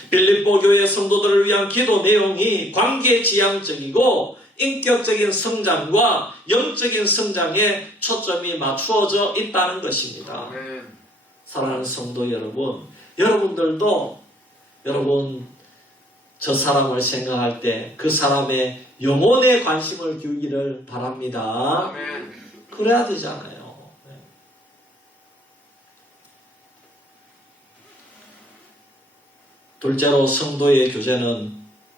빌립보 교회 성도들을 위한 기도 내용이 관계지향적이고 인격적인 성장과 영적인 성장에 초점이 맞추어져 있다는 것입니다. 사랑하는 성도 여러분, 여러분들도 여러분 저 사람을 생각할 때 그 사람의 영혼에 관심을 기울이기를 바랍니다. 그래야 되잖아요. 둘째로 성도의 교제는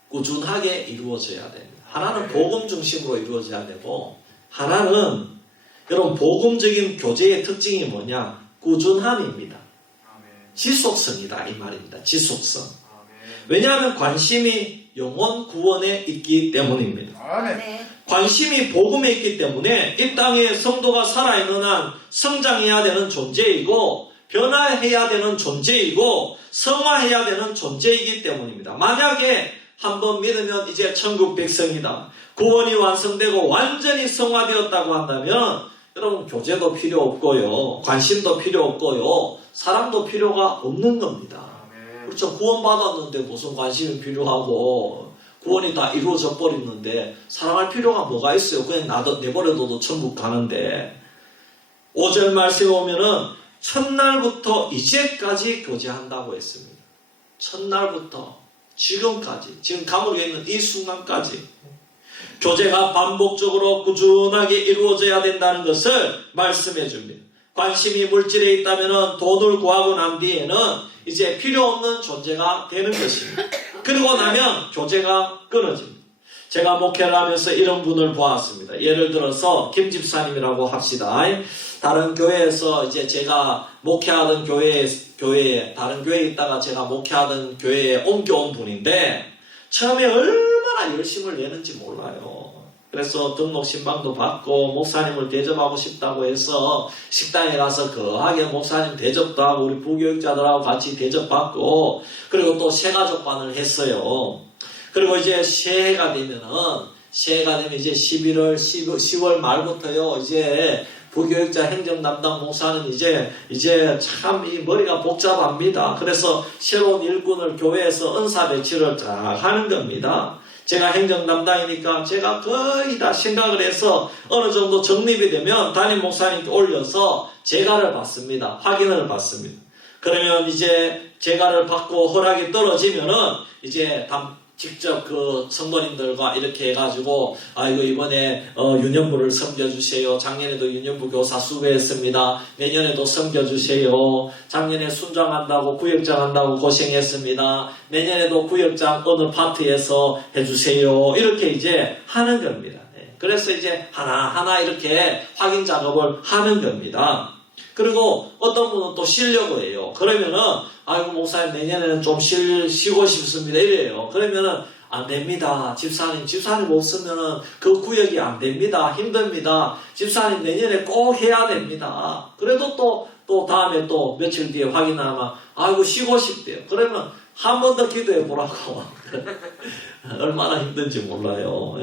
꾸준하게 이루어져야 됩니다. 하나는 복음 중심으로 이루어져야 되고 하나는 여러분 복음적인 교제의 특징이 뭐냐? 꾸준함입니다. 지속성이다 이 말입니다. 지속성. 왜냐하면 관심이 영혼 구원에 있기 때문입니다. 관심이 복음에 있기 때문에 이 땅에 성도가 살아있는 한 성장해야 되는 존재이고 변화해야 되는 존재이고 성화해야 되는 존재이기 때문입니다. 만약에 한번 믿으면 이제 천국 백성이다. 구원이 완성되고 완전히 성화되었다고 한다면 여러분 교제도 필요 없고요. 관심도 필요 없고요. 사랑도 필요가 없는 겁니다. 그렇죠. 구원받았는데 무슨 관심이 필요하고 구원이 다 이루어져 버렸는데 사랑할 필요가 뭐가 있어요. 그냥 내버려둬도 천국 가는데 5절 말씀에 오면은 첫날부터 이제까지 교제한다고 했습니다. 첫날부터 지금까지 지금 감옥에 있는 이 순간까지 교제가 반복적으로 꾸준하게 이루어져야 된다는 것을 말씀해 줍니다. 관심이 물질에 있다면 돈을 구하고 난 뒤에는 이제 필요 없는 존재가 되는 것입니다. 그리고 나면 교제가 끊어집니다. 제가 목회를 하면서 이런 분을 보았습니다. 예를 들어서 김 집사님이라고 합시다. 다른 교회에서 이제 제가 목회하던 교회에 다른 교회에 있다가 제가 목회하던 교회에 옮겨온 분인데 처음에 얼마나 열심을 내는지 몰라요. 그래서 등록 신방도 받고 목사님을 대접하고 싶다고 해서 식당에 가서 거하게 목사님 대접도 하고 우리 부교육자들하고 같이 대접받고 그리고 또 새가족반을 했어요. 그리고 이제 새해가 되면 이제 11월, 10월 말부터요, 이제 부교육자 행정 담당 목사는 이제 참 이 머리가 복잡합니다. 그래서 새로운 일꾼을 교회에서 은사 배치를 잘 하는 겁니다. 제가 행정 담당이니까 제가 거의 다 생각을 해서 어느 정도 정립이 되면 담임 목사님께 올려서 재가를 받습니다. 확인을 받습니다. 그러면 이제 재가를 받고 허락이 떨어지면은 이제 직접 그 성도님들과 이렇게 해가지고 이거 이번에 유년부를 섬겨주세요. 작년에도 유년부 교사 수고했습니다. 내년에도 섬겨주세요. 작년에 순장한다고 구역장 한다고 고생했습니다. 내년에도 구역장 어느 파트에서 해주세요. 이렇게 이제 하는 겁니다. 그래서 이제 하나하나 이렇게 확인 작업을 하는 겁니다. 그리고 어떤 분은 또 쉬려고 해요. 그러면은 아이고 목사님 내년에는 좀 쉬고 싶습니다 이래요. 그러면은 안 됩니다. 집사님 없으면은 그 구역이 안 됩니다. 힘듭니다. 집사님 내년에 꼭 해야 됩니다. 그래도 또 다음에 또 며칠 뒤에 확인하면 아이고 쉬고 싶대요. 그러면 한 번 더 기도해 보라고. 얼마나 힘든지 몰라요.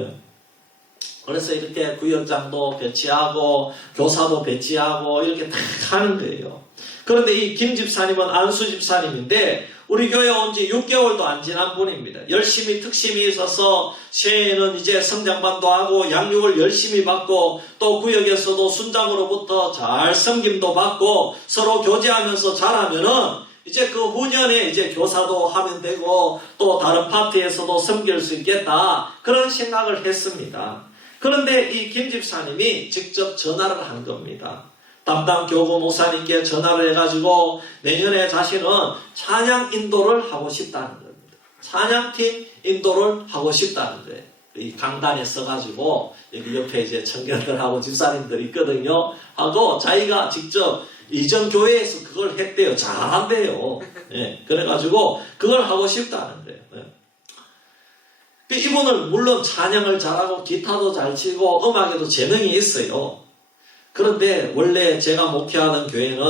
그래서 이렇게 구역장도 배치하고 교사도 배치하고 이렇게 다 하는 거예요. 그런데 이 김 집사님은 안수 집사님인데 우리 교회 온 지 6개월도 안 지난 분입니다. 열심히 특심이 있어서 새해에는 이제 성장반도 하고 양육을 열심히 받고 또 구역에서도 순장으로부터 잘 섬김도 받고 서로 교제하면서 잘하면은 이제 그 후년에 이제 교사도 하면 되고 또 다른 파트에서도 섬길 수 있겠다 그런 생각을 했습니다. 그런데 이 김 집사님이 직접 전화를 한 겁니다. 담당 교구 목사님께 전화를 해가지고 내년에 자신은 찬양 인도를 하고 싶다는 겁니다. 찬양팀 인도를 하고 싶다는 거예요. 이 강단에 서가지고 여기 옆에 이제 청년들하고 집사님들이 있거든요. 하고 자기가 직접 이전 교회에서 그걸 했대요. 잘한대요. 예, 그래가지고 그걸 하고 싶다는 거예요. 예. 이분은 물론 찬양을 잘하고 기타도 잘 치고 음악에도 재능이 있어요. 그런데 원래 제가 목회하던 교회는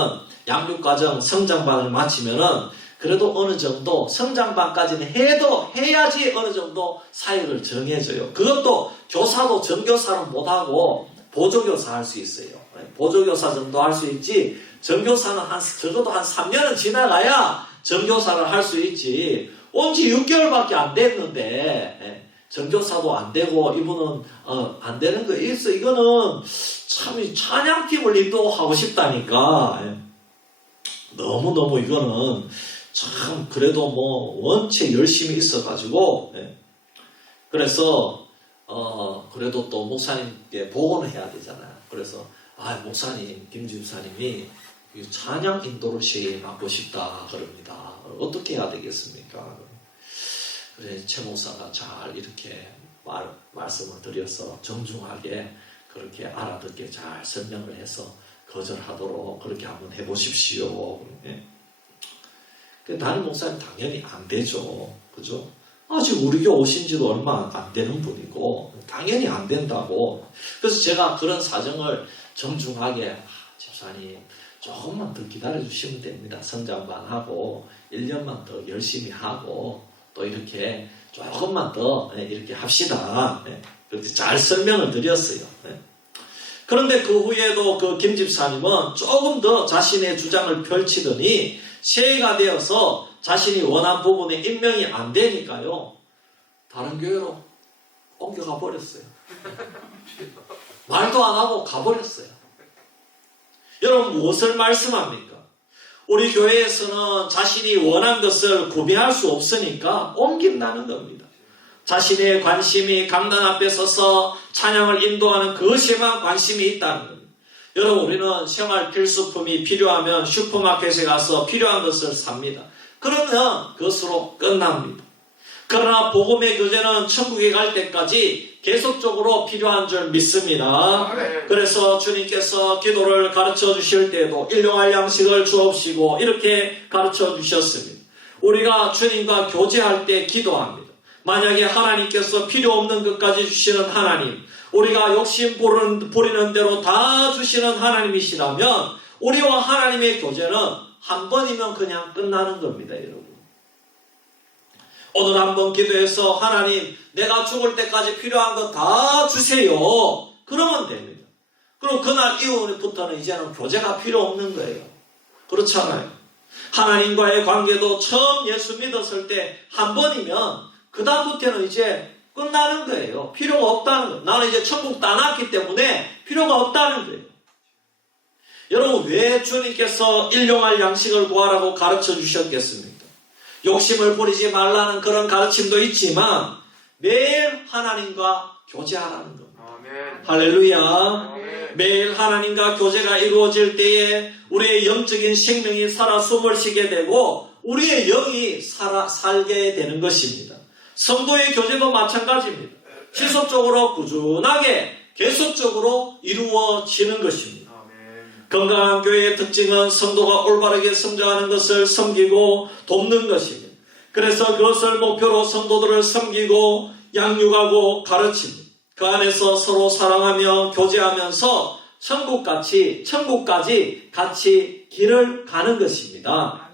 양육과정 성장반을 마치면은 그래도 어느 정도 성장반까지는 해야지 어느 정도 사역을 정해줘요. 그것도 교사도 전교사는 못하고 보조교사 할 수 있어요. 보조교사 정도 할 수 있지 전교사는 적어도 한 3년은 지나가야 전교사를 할 수 있지. 온지 6개월밖에 안 됐는데 전교사도 안 되고 이분은 안 되는 거예요. 그래서 이거는 참 찬양팀을 인도하고 싶다니까. 너무너무 이거는 참 그래도 뭐 원체 열심히 있어가지고 그래서 그래도 또 목사님께 보고는 해야 되잖아요. 그래서 목사님 김 집사님이 찬양 인도를 시에 맡고 싶다 그럽니다. 어떻게 해야 되겠습니까? 그래 최 목사가 잘 이렇게 말씀을 드려서 정중하게 그렇게 알아듣게 잘 설명을 해서 거절하도록 그렇게 한번 해보십시오. 다른 목사님 당연히 안 되죠. 그죠? 아직 우리 교회 오신 지도 얼마 안 되는 분이고 당연히 안 된다고. 그래서 제가 그런 사정을 정중하게 집사님 조금만 더 기다려 주시면 됩니다. 성장반 하고 1년만 더 열심히 하고 또 이렇게 조금만 더 이렇게 합시다. 그렇게 잘 설명을 드렸어요. 그런데 그 후에도 그 김 집사님은 조금 더 자신의 주장을 펼치더니 새해가 되어서 자신이 원한 부분에 임명이 안 되니까요. 다른 교회로 옮겨가 버렸어요. 말도 안 하고 가버렸어요. 여러분 무엇을 말씀합니까? 우리 교회에서는 자신이 원한 것을 구비할 수 없으니까 옮긴다는 겁니다. 자신의 관심이 강단 앞에 서서 찬양을 인도하는 그것에만 관심이 있다는 겁니다. 여러분 우리는 생활 필수품이 필요하면 슈퍼마켓에 가서 필요한 것을 삽니다. 그러면 그것으로 끝납니다. 그러나 복음의 교제는 천국에 갈 때까지 계속적으로 필요한 줄 믿습니다. 그래서 주님께서 기도를 가르쳐 주실 때에도 일용할 양식을 주옵시고 이렇게 가르쳐 주셨습니다. 우리가 주님과 교제할 때 기도합니다. 만약에 하나님께서 필요 없는 것까지 주시는 하나님, 우리가 욕심 부리는 대로 다 주시는 하나님이시라면 우리와 하나님의 교제는 한 번이면 그냥 끝나는 겁니다, 여러분. 오늘 한번 기도해서 하나님 내가 죽을 때까지 필요한 거 다 주세요. 그러면 됩니다. 그럼 그날 이후부터는 이제는 교제가 필요 없는 거예요. 그렇잖아요. 하나님과의 관계도 처음 예수 믿었을 때 한 번이면 그 다음부터는 이제 끝나는 거예요. 필요가 없다는 거예요. 나는 이제 천국 따놨기 때문에 필요가 없다는 거예요. 여러분 왜 주님께서 일용할 양식을 구하라고 가르쳐 주셨겠습니까? 욕심을 부리지 말라는 그런 가르침도 있지만 매일 하나님과 교제하라는 겁니다. 아멘. 할렐루야. 아멘. 매일 하나님과 교제가 이루어질 때에 우리의 영적인 생명이 살아 숨을 쉬게 되고 우리의 영이 살게 되는 것입니다. 성도의 교제도 마찬가지입니다. 지속적으로 꾸준하게 계속적으로 이루어지는 것입니다. 건강한 교회의 특징은 성도가 올바르게 성장하는 것을 섬기고 돕는 것입니다. 그래서 그것을 목표로 성도들을 섬기고 양육하고 가르칩니다. 그 안에서 서로 사랑하며 교제하면서 천국까지 같이 길을 가는 것입니다.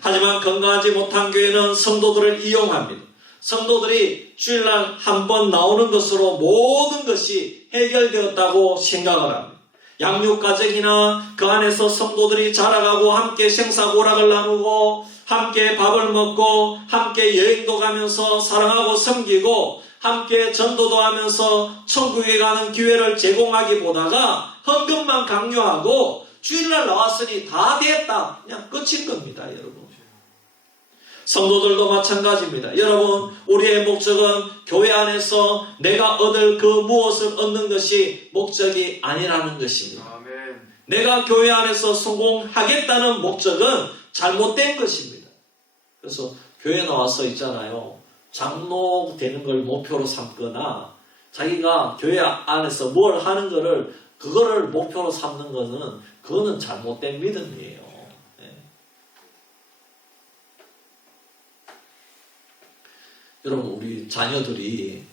하지만 건강하지 못한 교회는 성도들을 이용합니다. 성도들이 주일날 한 번 나오는 것으로 모든 것이 해결되었다고 생각을 합니다. 양육가정이나 그 안에서 성도들이 자라가고 함께 생사고락을 나누고 함께 밥을 먹고 함께 여행도 가면서 사랑하고 섬기고 함께 전도도 하면서 천국에 가는 기회를 제공하기보다가 헌금만 강요하고 주일날 나왔으니 다 됐다. 그냥 끝인 겁니다, 여러분. 성도들도 마찬가지입니다. 여러분, 우리의 목적은 교회 안에서 내가 얻을 그 무엇을 얻는 것이 목적이 아니라는 것입니다. 아멘. 내가 교회 안에서 성공하겠다는 목적은 잘못된 것입니다. 그래서 교회 나와서 있잖아요. 장로 되는 걸 목표로 삼거나 자기가 교회 안에서 뭘 하는 거를 그거를 목표로 삼는 거는 그거는 잘못된 믿음이에요. 예. 여러분, 우리 자녀들이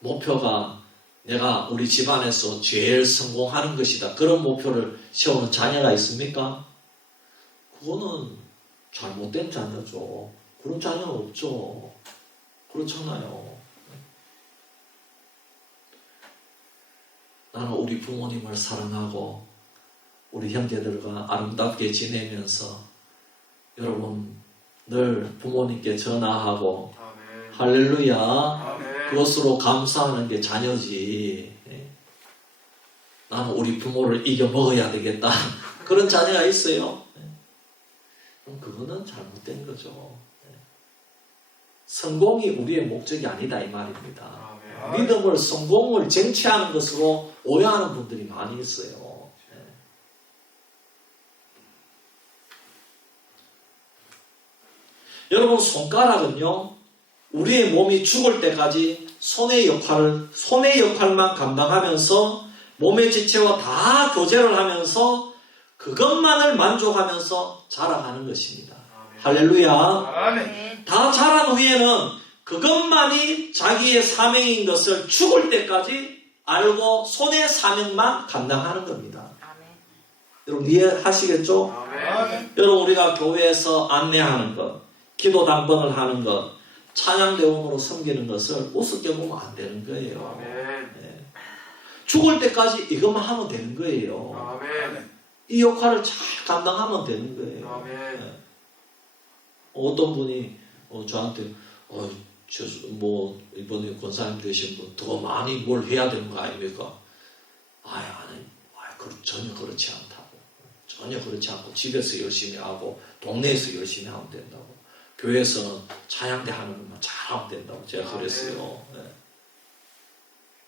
목표가 내가 우리 집안에서 제일 성공하는 것이다. 그런 목표를 세우는 자녀가 있습니까? 그거는 잘못된 자녀죠. 그런 자녀는 없죠. 그렇잖아요. 나는 우리 부모님을 사랑하고 우리 형제들과 아름답게 지내면서 여러분 늘 부모님께 전화하고 아멘. 할렐루야 아멘. 그것으로 감사하는 게 자녀지. 나는 우리 부모를 이겨 먹어야 되겠다. 그런 자녀가 있어요. 그럼 그거는 잘못된 거죠. 성공이 우리의 목적이 아니다 이 말입니다. 아멘. 믿음을 성공을 쟁취하는 것으로 오해하는 분들이 많이 있어요. 여러분, 손가락은요, 우리의 몸이 죽을 때까지 손의 역할만 감당하면서 몸의 지체와 다 교제를 하면서 그것만을 만족하면서 자라가는 것입니다. 아멘. 할렐루야. 아멘. 다 자란 후에는 그것만이 자기의 사명인 것을 죽을 때까지 알고 손의 사명만 감당하는 겁니다. 여러분 이해하시겠죠? 아멘. 여러분 우리가 교회에서 안내하는 것, 기도 당번을 하는 것, 찬양대원으로 섬기는 것을 우습게 보면 안 되는 거예요. 아멘. 죽을 때까지 이것만 하면 되는 거예요. 아멘. 이 역할을 잘 감당하면 되는 거예요. 아멘. 어떤 분이 저한테 이번에 권사님 되신 분 더 많이 뭘 해야 되는 거 아닙니까? 전혀 그렇지 않다고. 전혀 그렇지 않고 집에서 열심히 하고 동네에서 열심히 하면 된다고. 교회에서는 찬양대 하는 것만 잘하면 된다고 제가 그랬어요. 네.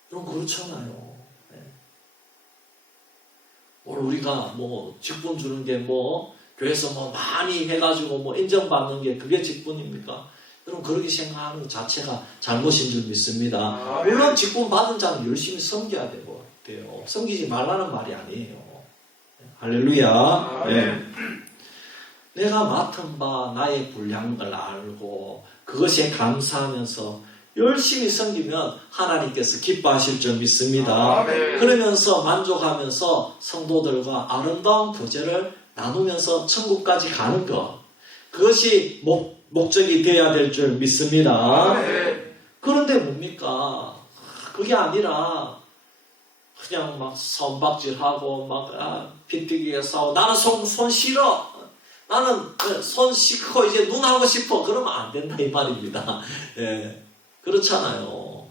그럼 그렇잖아요. 네. 오늘 우리가 직분 주는 게 교회에서 많이 해가지고 인정받는 게 그게 직분입니까? 여러분 그렇게 생각하는 것 자체가 잘못인 줄 믿습니다. 물론 직분 받은 자는 열심히 섬겨야 돼요. 섬기지 말라는 말이 아니에요. 할렐루야. 네. 내가 맡은 바 나의 분량을 알고 그것에 감사하면서 열심히 섬기면 하나님께서 기뻐하실 줄 믿습니다. 그러면서 만족하면서 성도들과 아름다운 교제를 나누면서 천국까지 가는 것, 그것이 목적이 되어야 될 줄 믿습니다. 그런데 뭡니까? 그게 아니라 그냥 막 손박질하고 빗대기에 싸우고 나는 손 싫어. 나는 손 씻고 이제 눈 하고 싶어. 그러면 안 된다 이 말입니다. 예, 그렇잖아요.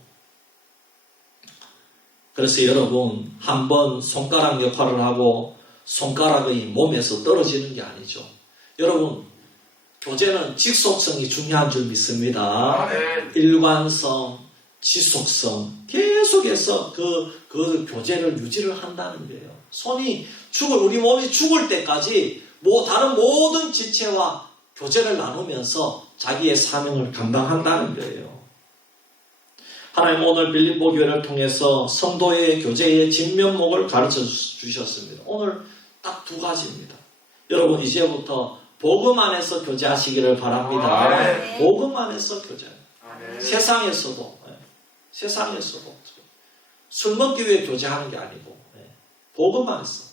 그래서 여러분 한번 손가락 역할을 하고 손가락이 몸에서 떨어지는 게 아니죠. 여러분 교제는 직속성이 중요한 줄 믿습니다. 일관성, 지속성 계속해서 그 교제를 유지를 한다는 거예요. 우리 몸이 죽을 때까지 다른 모든 지체와 교제를 나누면서 자기의 사명을 감당한다는 거예요. 하나님 오늘 빌립보 교회를 통해서 성도의 교제의 진면목을 가르쳐 주셨습니다. 오늘 딱 2가지입니다. 여러분 이제부터 복음 안에서 교제하시기를 바랍니다. 복음 안에서 교제. 세상에서도 술 먹기 위해 교제하는 게 아니고 복음 안에서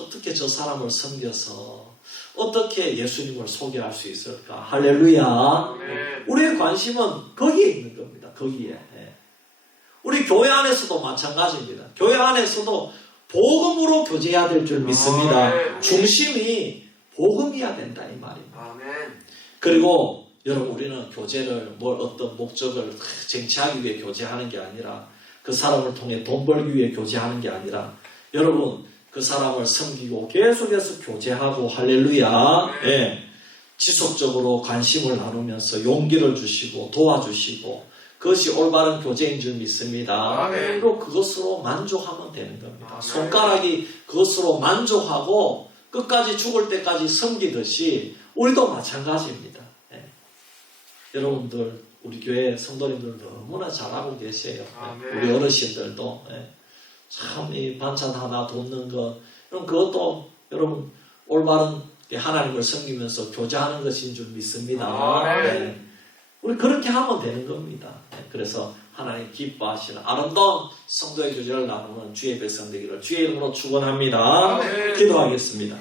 어떻게 저 사람을 섬겨서 어떻게 예수님을 소개할 수 있을까? 할렐루야. 우리의 관심은 거기에 있는 겁니다. 거기에. 우리 교회 안에서도 마찬가지입니다. 교회 안에서도 복음으로 교제해야 될 줄 믿습니다. 중심이 복음이어야 된다 이 말입니다. 그리고 여러분 우리는 교제를 어떤 목적을 쟁취하기 위해 교제하는 게 아니라 그 사람을 통해 돈 벌기 위해 교제하는 게 아니라 여러분 그 사람을 섬기고 계속해서 교제하고 할렐루야. 예. 지속적으로 관심을 나누면서 용기를 주시고 도와주시고 그것이 올바른 교제인 줄 믿습니다. 아멘. 그리고 그것으로 만족하면 되는 겁니다. 손가락이 그것으로 만족하고 끝까지 죽을 때까지 섬기듯이 우리도 마찬가지입니다. 예. 여러분들 우리 교회 성도님들 너무나 잘하고 계세요. 아멘. 우리 어르신들도 참 이 반찬 하나 돕는 것 그럼 그것도 여러분 올바른 하나님을 섬기면서 교제하는 것인 줄 믿습니다. 아멘. 우리 그렇게 하면 되는 겁니다. 그래서 하나님 기뻐하시는 아름다운 성도의 교제를 나누는 주의 백성 되기를 주의 이름으로 축원합니다. 아멘. 기도하겠습니다.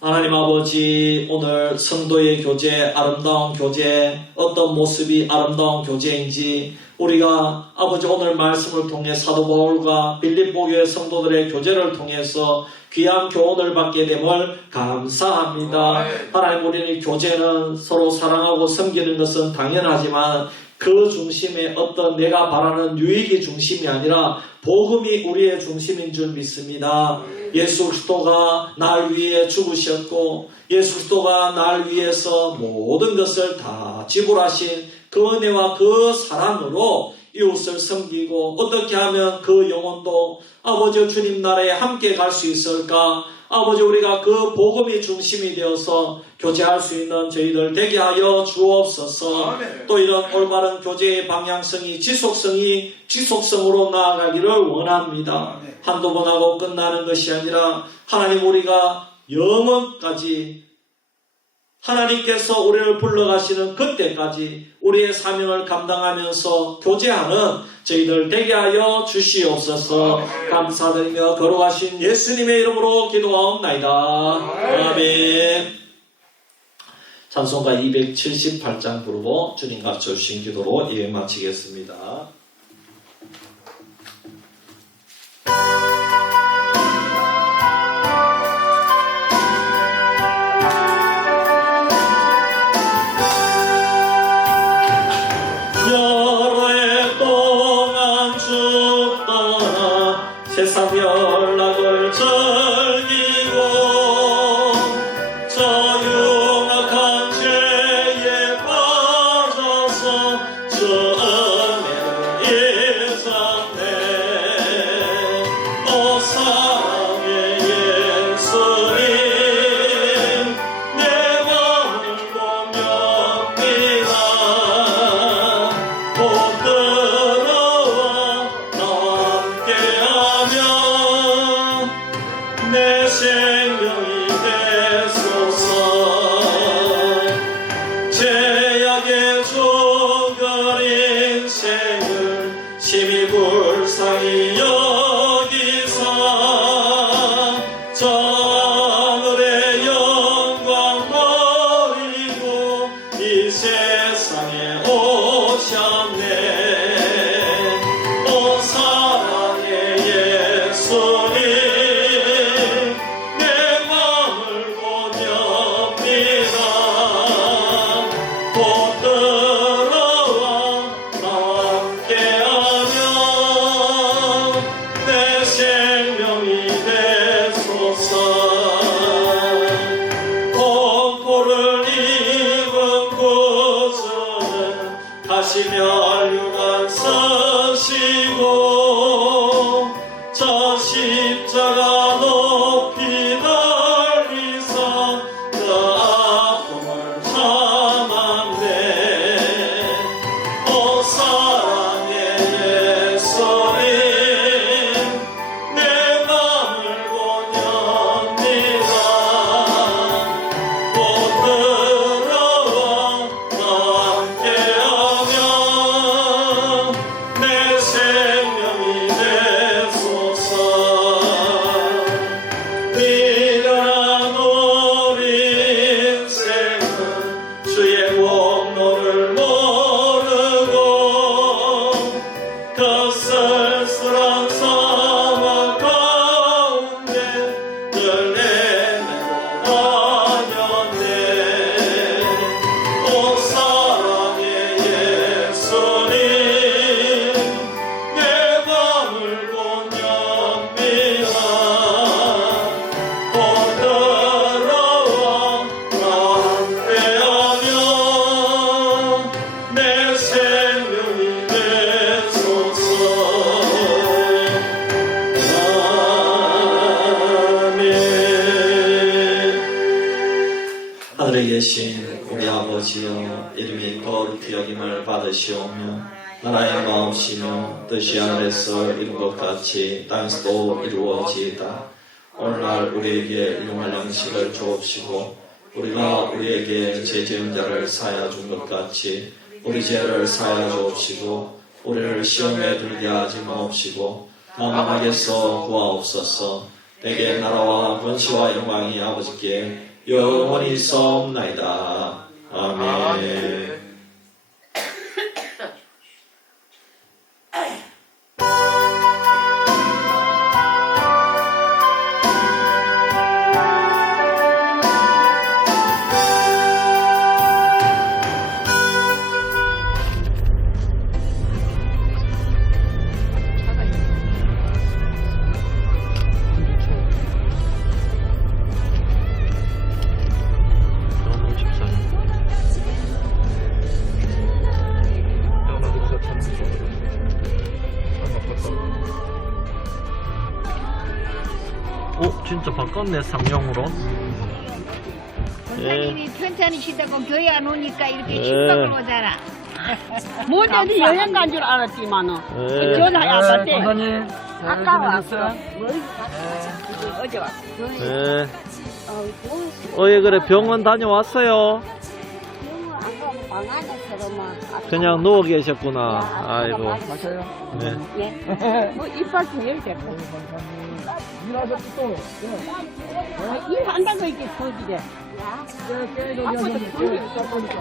하나님 아버지 오늘 성도의 교제 아름다운 교제 어떤 모습이 아름다운 교제인지 우리가 아버지 오늘 말씀을 통해 사도 바울과 빌립보 교회 성도들의 교제를 통해서 귀한 교훈을 받게 됨을 감사합니다. 아멘. 하나님 우리는 교제는 서로 사랑하고 섬기는 것은 당연하지만 그 중심에 어떤 내가 바라는 유익이 중심이 아니라 복음이 우리의 중심인 줄 믿습니다. 예수 그리스도가 날 위해 죽으셨고 예수 그리스도가 날 위해서 모든 것을 다 지불하신 그 은혜와 그 사랑으로 이웃을 섬기고 어떻게 하면 그 영혼도 아버지 주님 나라에 함께 갈 수 있을까? 아버지 우리가 그 복음이 중심이 되어서 교제할 수 있는 저희들 되게 하여 주옵소서. 아멘. 또 이런 올바른 교제의 방향성이 지속성으로 나아가기를 원합니다. 아멘. 한두 번 하고 끝나는 것이 아니라 하나님 우리가 영원까지 하나님께서 우리를 불러가시는 그때까지 우리의 사명을 감당하면서 교제하는 저희들 되게 하여 주시옵소서. 아멘. 감사드리며 거룩하신 예수님의 이름으로 기도하옵나이다. 아멘. 찬송가 278장 부르고 주님 가르쳐 주신 기도로 예배 마치겠습니다. 여러 해 동안 죽더라 세상 연락을 즐기고 저 흉악한 죄에 빠져서 주 은혜를 잊었네. 오 사랑의 예수님 내 마음을 공경합니다. 곧 들어와 나와 함께하며 내 생명이 되소서. 죄악의 종결 인생을 심히 불쌍히 여기사 저 하늘의 영광 버리고 이 세상에 오셨네. 오 사랑의 예수님 내 마음을 고뇽니다. 곧 들어와 나와 함께하며 내 생명이 되소서. 공포를 입은 구주는 다시 멸류관 서시고 저 십자가 높이 달리사 그 아픔을 참았네. 오 사랑의 예수님 내 마음을 고뇽니다. 곧 들어와 나와 함께하며 되신 우리 아버지여 이름이 거룩히 여김을 받으시오며 나라의 마음이시며 뜻이 하늘에서 이룬 것 같이 땅에서도 이루어지이다. 오늘날 우리에게 일용할 양식을 주옵시고 우리가 우리에게 죄 지은 자를 사하여 준 것 같이 우리 죄를 사하여 주옵시고 우리를 시험에 들게 하지 마옵시고 다만 악에서 구하옵소서. 내게 나라와 권세와 영광이 아버지께 영원히 있사옵나이다. 아멘. 진짜 바꿨네 상용으로. 권사님이 편찮으시다고 교회 안 오니까 이렇게 식박을 오잖아. 뭐든지 여행 간 줄 알았지만은 전화가 안 왔대. 권사님 아까 왔어. 어제 왔어. 네. 예 그래 병원 다녀왔어요. 방 안에서만. 그냥 누워 계셨구나. 아이고. 마셔요. 네. 예. 뭐 이빨 제일 됐고. 일하셨죠 또. 일한다고 이렇게 거기래. 앞으로 네, 보니까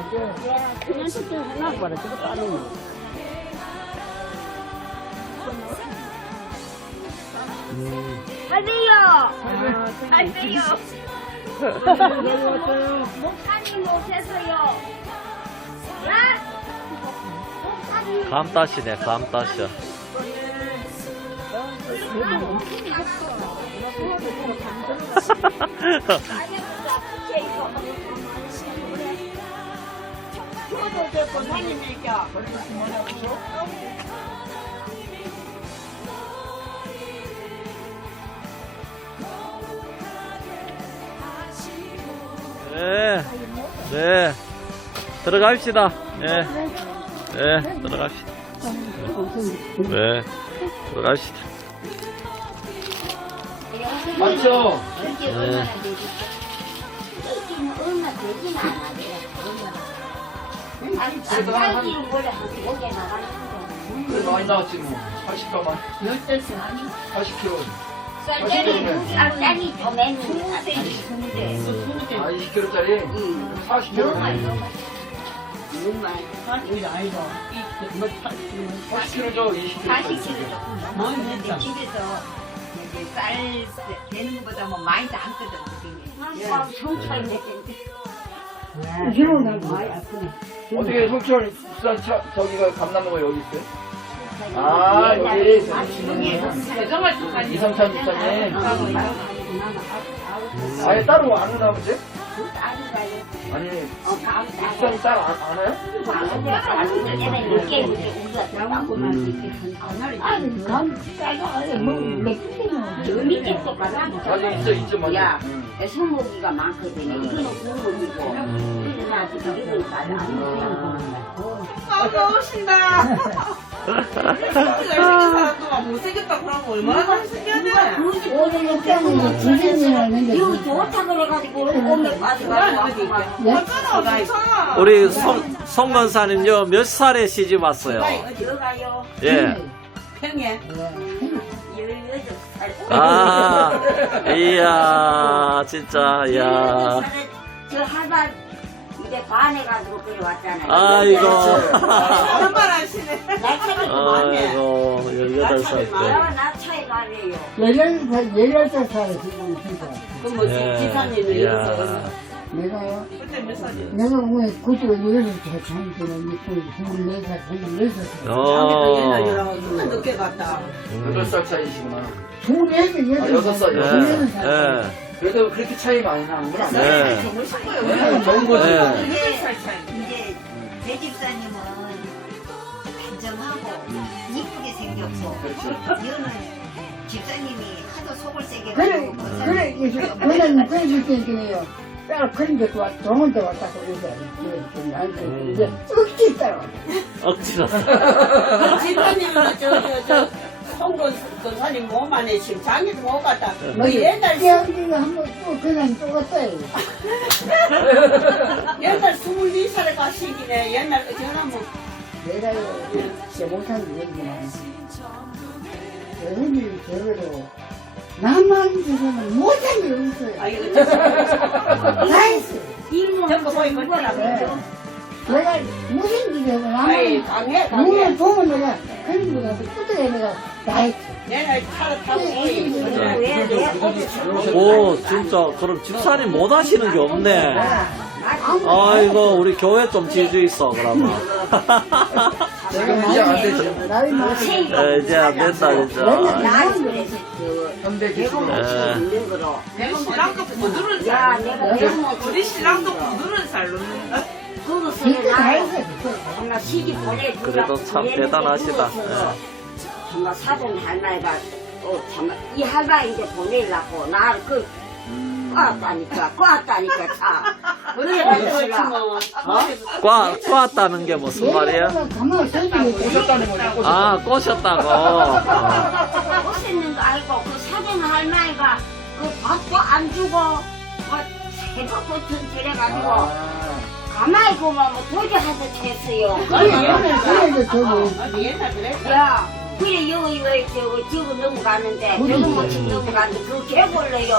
그냥 저쪽 해놔봐라. 저거 따로. 하세요. 하세요. 목사님 오셔서요. 감따시네 감따셔. 네, 네, 들어갑시다. 네, 네, 들어갑시다. 네, 들어갑시다. 맞죠? 그렇게 네. 얼마나 되지? 얼마 되진 않아요. 안 살기는 원래 한 목에 나가는 그래 많이 나왔지 뭐. 80가만. 80kg. 쌀때는 쌀이 좀 애는 쌀이 좋은데 아 20kg짜리. 40kg. 너무 많이 40kg죠 20kg. 40kg 정도 먹는데 집에서 이제 쌀 되는 것보다 뭐 많이 담거든. 성철 어떻게 속철 부산 저기가 감나무가 여기 있어요? 아 여기 이성찬 집사님. 아예 따로 안 오나 보지? 아니 집사님 따로 안 와요? 맞아 있죠 맞아. 야, 소고기가 많거든요. 이거는 국물이고, 이거는 아직 이거는 쌀이 안 먹어요. 고마우신다. 잘생긴 사람도 막 못생겼다 그러면 얼마나 잘생겨야 돼? 이거 좋다 그래가지고 오늘 빠져가지고 맞잖아, 좋잖아. 우리 송 권사님요 몇 살에 시집 왔어요? 들어가요. 예. 평에 18살. 아, 이야, 진짜, 이야. 저 할바 이제 반해가지고 그래 왔잖아요. 아이고. 한말 하시네. 나 차이 좀 많네. 아이고, 18살 때. 나 차이 많아요. 18살 지금 진짜. 그럼 뭐 예. 지사님은 이야. 여기서 내가요? 그때 몇 살이야? 내가 오늘 그쪽에 여기서 잘 다니더니 24살. 어. 늦게 갔다. 8살 차이시구나. 26살. 예, 예. 그래도 그렇게 차이 많이 나는구나. 네. 좋으신 거예요. 네, 좋은 거지. 네. 이제 배 집사님은 단정하고 이쁘게 생겼고 여는 집사님이 하도 속을 세게 그래, 가지고 그래, 그래, 그래, 그랬을 때니까요. 따라 그런 게 좋아. 좋은 데 왔다고 이제 이제 억지 따라와. 억지로. 집사님은 저 송건 권사님 몸 안에 지금 장애도 못 갔다. 뭐 옛날 깨어지가 한번 또 그냥 쪼갔어요. 옛날 24살에 가시기네. 옛날 전화 뭐 내가요 진짜 못하는 얘기지만 여러분이 저거로 나만 저거는 못한 게 없어요. 아이고 다 했어요. 전부 거의 그거라고. 내가 무슨 일이고 아이 나만 강해 누가 강해. 보면 내가 그런 거 가서 뜯어야 내가 다 했어. 옛날 차를 타고 오, 진짜. 그럼 집사님 못 하시는 게 없네. 아이고, 우리 교회 좀 지주 있어, 그러면. 지금 이제 안 되지. 나이 많아. 이제 안 된다, 진짜. 현대 기술. 있는 거로. 내 신랑도 부드러운 야, 살. 내가 우리 신랑도 부드러운 살 넣는다. 그릇을 이거 다 나요. 했어. 엄마 시기 보내주라. 그래도 참 대단하시다. 정말 사돈 할머니가 이 할머니한테 보내려고 나를 꼬았다니까 차. 그래가지고 꽈다는 게 무슨 말이야? 가만히 서지. 오셨다는 거죠? 아, 꼬셨다고. 꼬셨는 거 알고 그 사돈 할머니가 그 밥도 안 주고 새벽부터 저래가지고 가만히 보면 뭐 도저하서 됐어요. 그래도 저거 옛날 그랬어. 야, 그래 여기 저거 넘어가는데 저거 뭐집 넘어가는데 그 개골러요.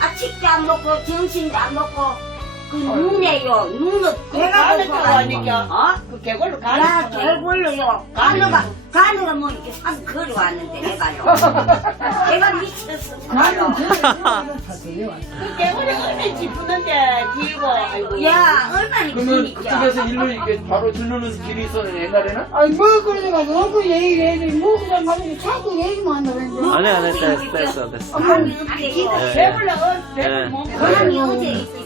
아침도 안 먹고 점심도 안 먹고 그 눈에요. 눈을 배가 고파가니까 어? 그 개골로 야 가는 개골러요. 가느가 뭐 이렇게 산 걸어왔는데 내가요. 내가 미쳤어 나는 정말로. 그 개골이 얼마나 짚는데 길고 아이고. 야 얼마나 그러면 기니까. 그쪽에서 일로 이렇게 바로 질르는 길이 있었는데 옛날에는? 아니 뭐 그러다가 너무 얘기해 뭐 그냥 가지고 자꾸 얘기만 한다고 했는데 아니, 됐어. 감이 어제 개골로 예. 감이 어제 있었어.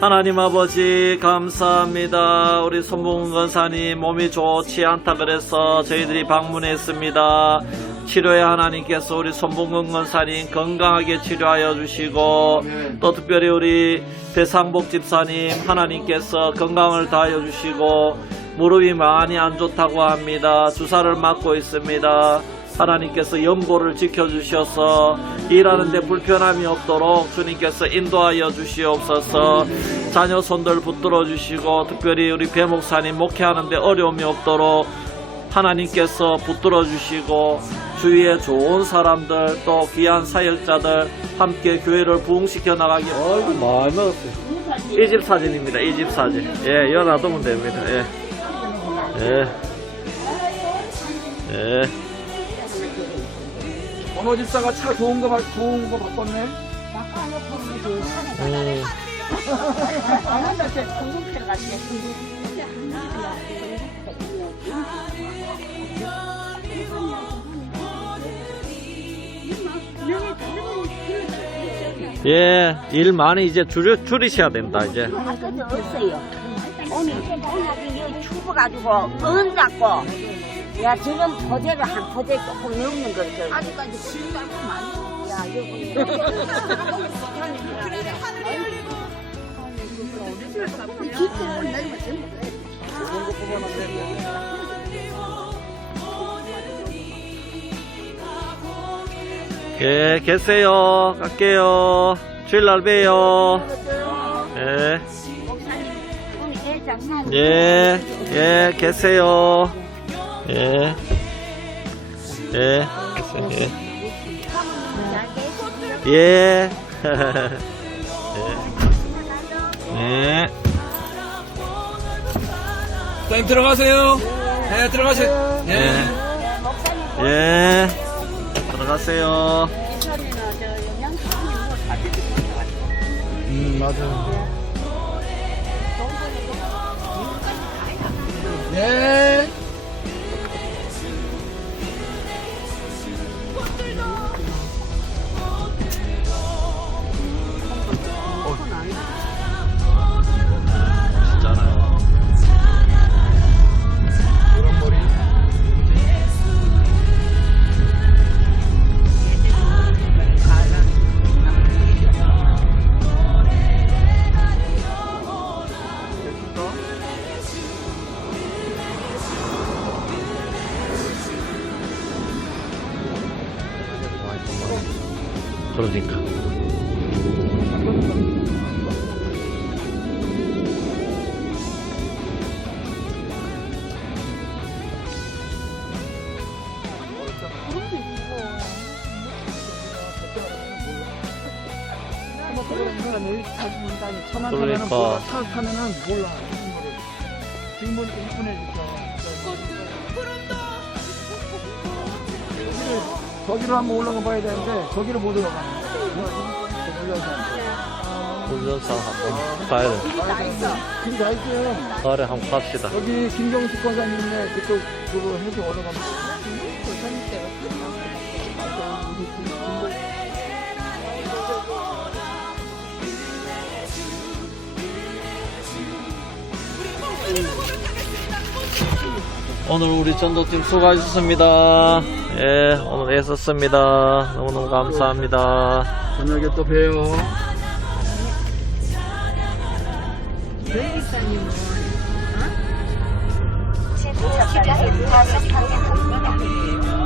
하나님 아버지 감사합니다. 우리 손봉은 권사님 몸이 좋지 않다 그래서 저희들이 방문했습니다. 치료에 하나님께서 우리 손봉은 권사님 건강하게 치료하여 주시고 또 특별히 우리 배상복 집사님 하나님께서 건강을 다하여 주시고 무릎이 많이 안 좋다고 합니다. 주사를 맞고 있습니다. 하나님께서 연고를 지켜주셔서 일하는데 불편함이 없도록 주님께서 인도하여 주시옵소서. 자녀 손들 붙들어 주시고 특별히 우리 배 목사님 목회하는데 어려움이 없도록 하나님께서 붙들어 주시고 주위에 좋은 사람들 또 귀한 사역자들 함께 교회를 부흥시켜 나가기. 아이고 많이 먹었어요. 이 집 사진입니다. 이 집 사진. 예, 여기 놔두면 됩니다. 예. 어느 집사가 차 좋은 거 바꿨네? 안 한다 저 중국편 같이. 예, 일 많이 이제 줄이셔야 된다, 이제. 할 것도 없어요. 오늘 여기 추워가지고 엉잡고 야 지금 포대를 한 포대 조금 넘는 걸 아직까지 실수하고 많이 야 여기 예, 계세요. 갈게요. 주일날 봬요. 예. 예, 계세요. 예. 계세요. 예. 네. 사장님 들어가세요. 네, 들어가세요. 네. 예. 들어가세요. 맞아요. 네. 진짜나요? 그런 머리. 그러니까. 차만 그러니까. 타면은 몰라. 차 타면은 몰라. 무슨 노래. 지금 보니까 이쁘네니까. 저기로 한번 올라가 봐야 되는데 저기로 못 올라가. 훈련사 한번 가야 돼. 길이 다 있어요. 가을에 한번 갑시다. 여기 김경숙 권사님네 그쪽 그거 해서 올라가면. 오늘 우리 전도팀 수고하셨습니다. 예, 오늘 애썼습니다. 너무너무 감사합니다. 저녁에 또 봬요. 시간 5시 방향입니다.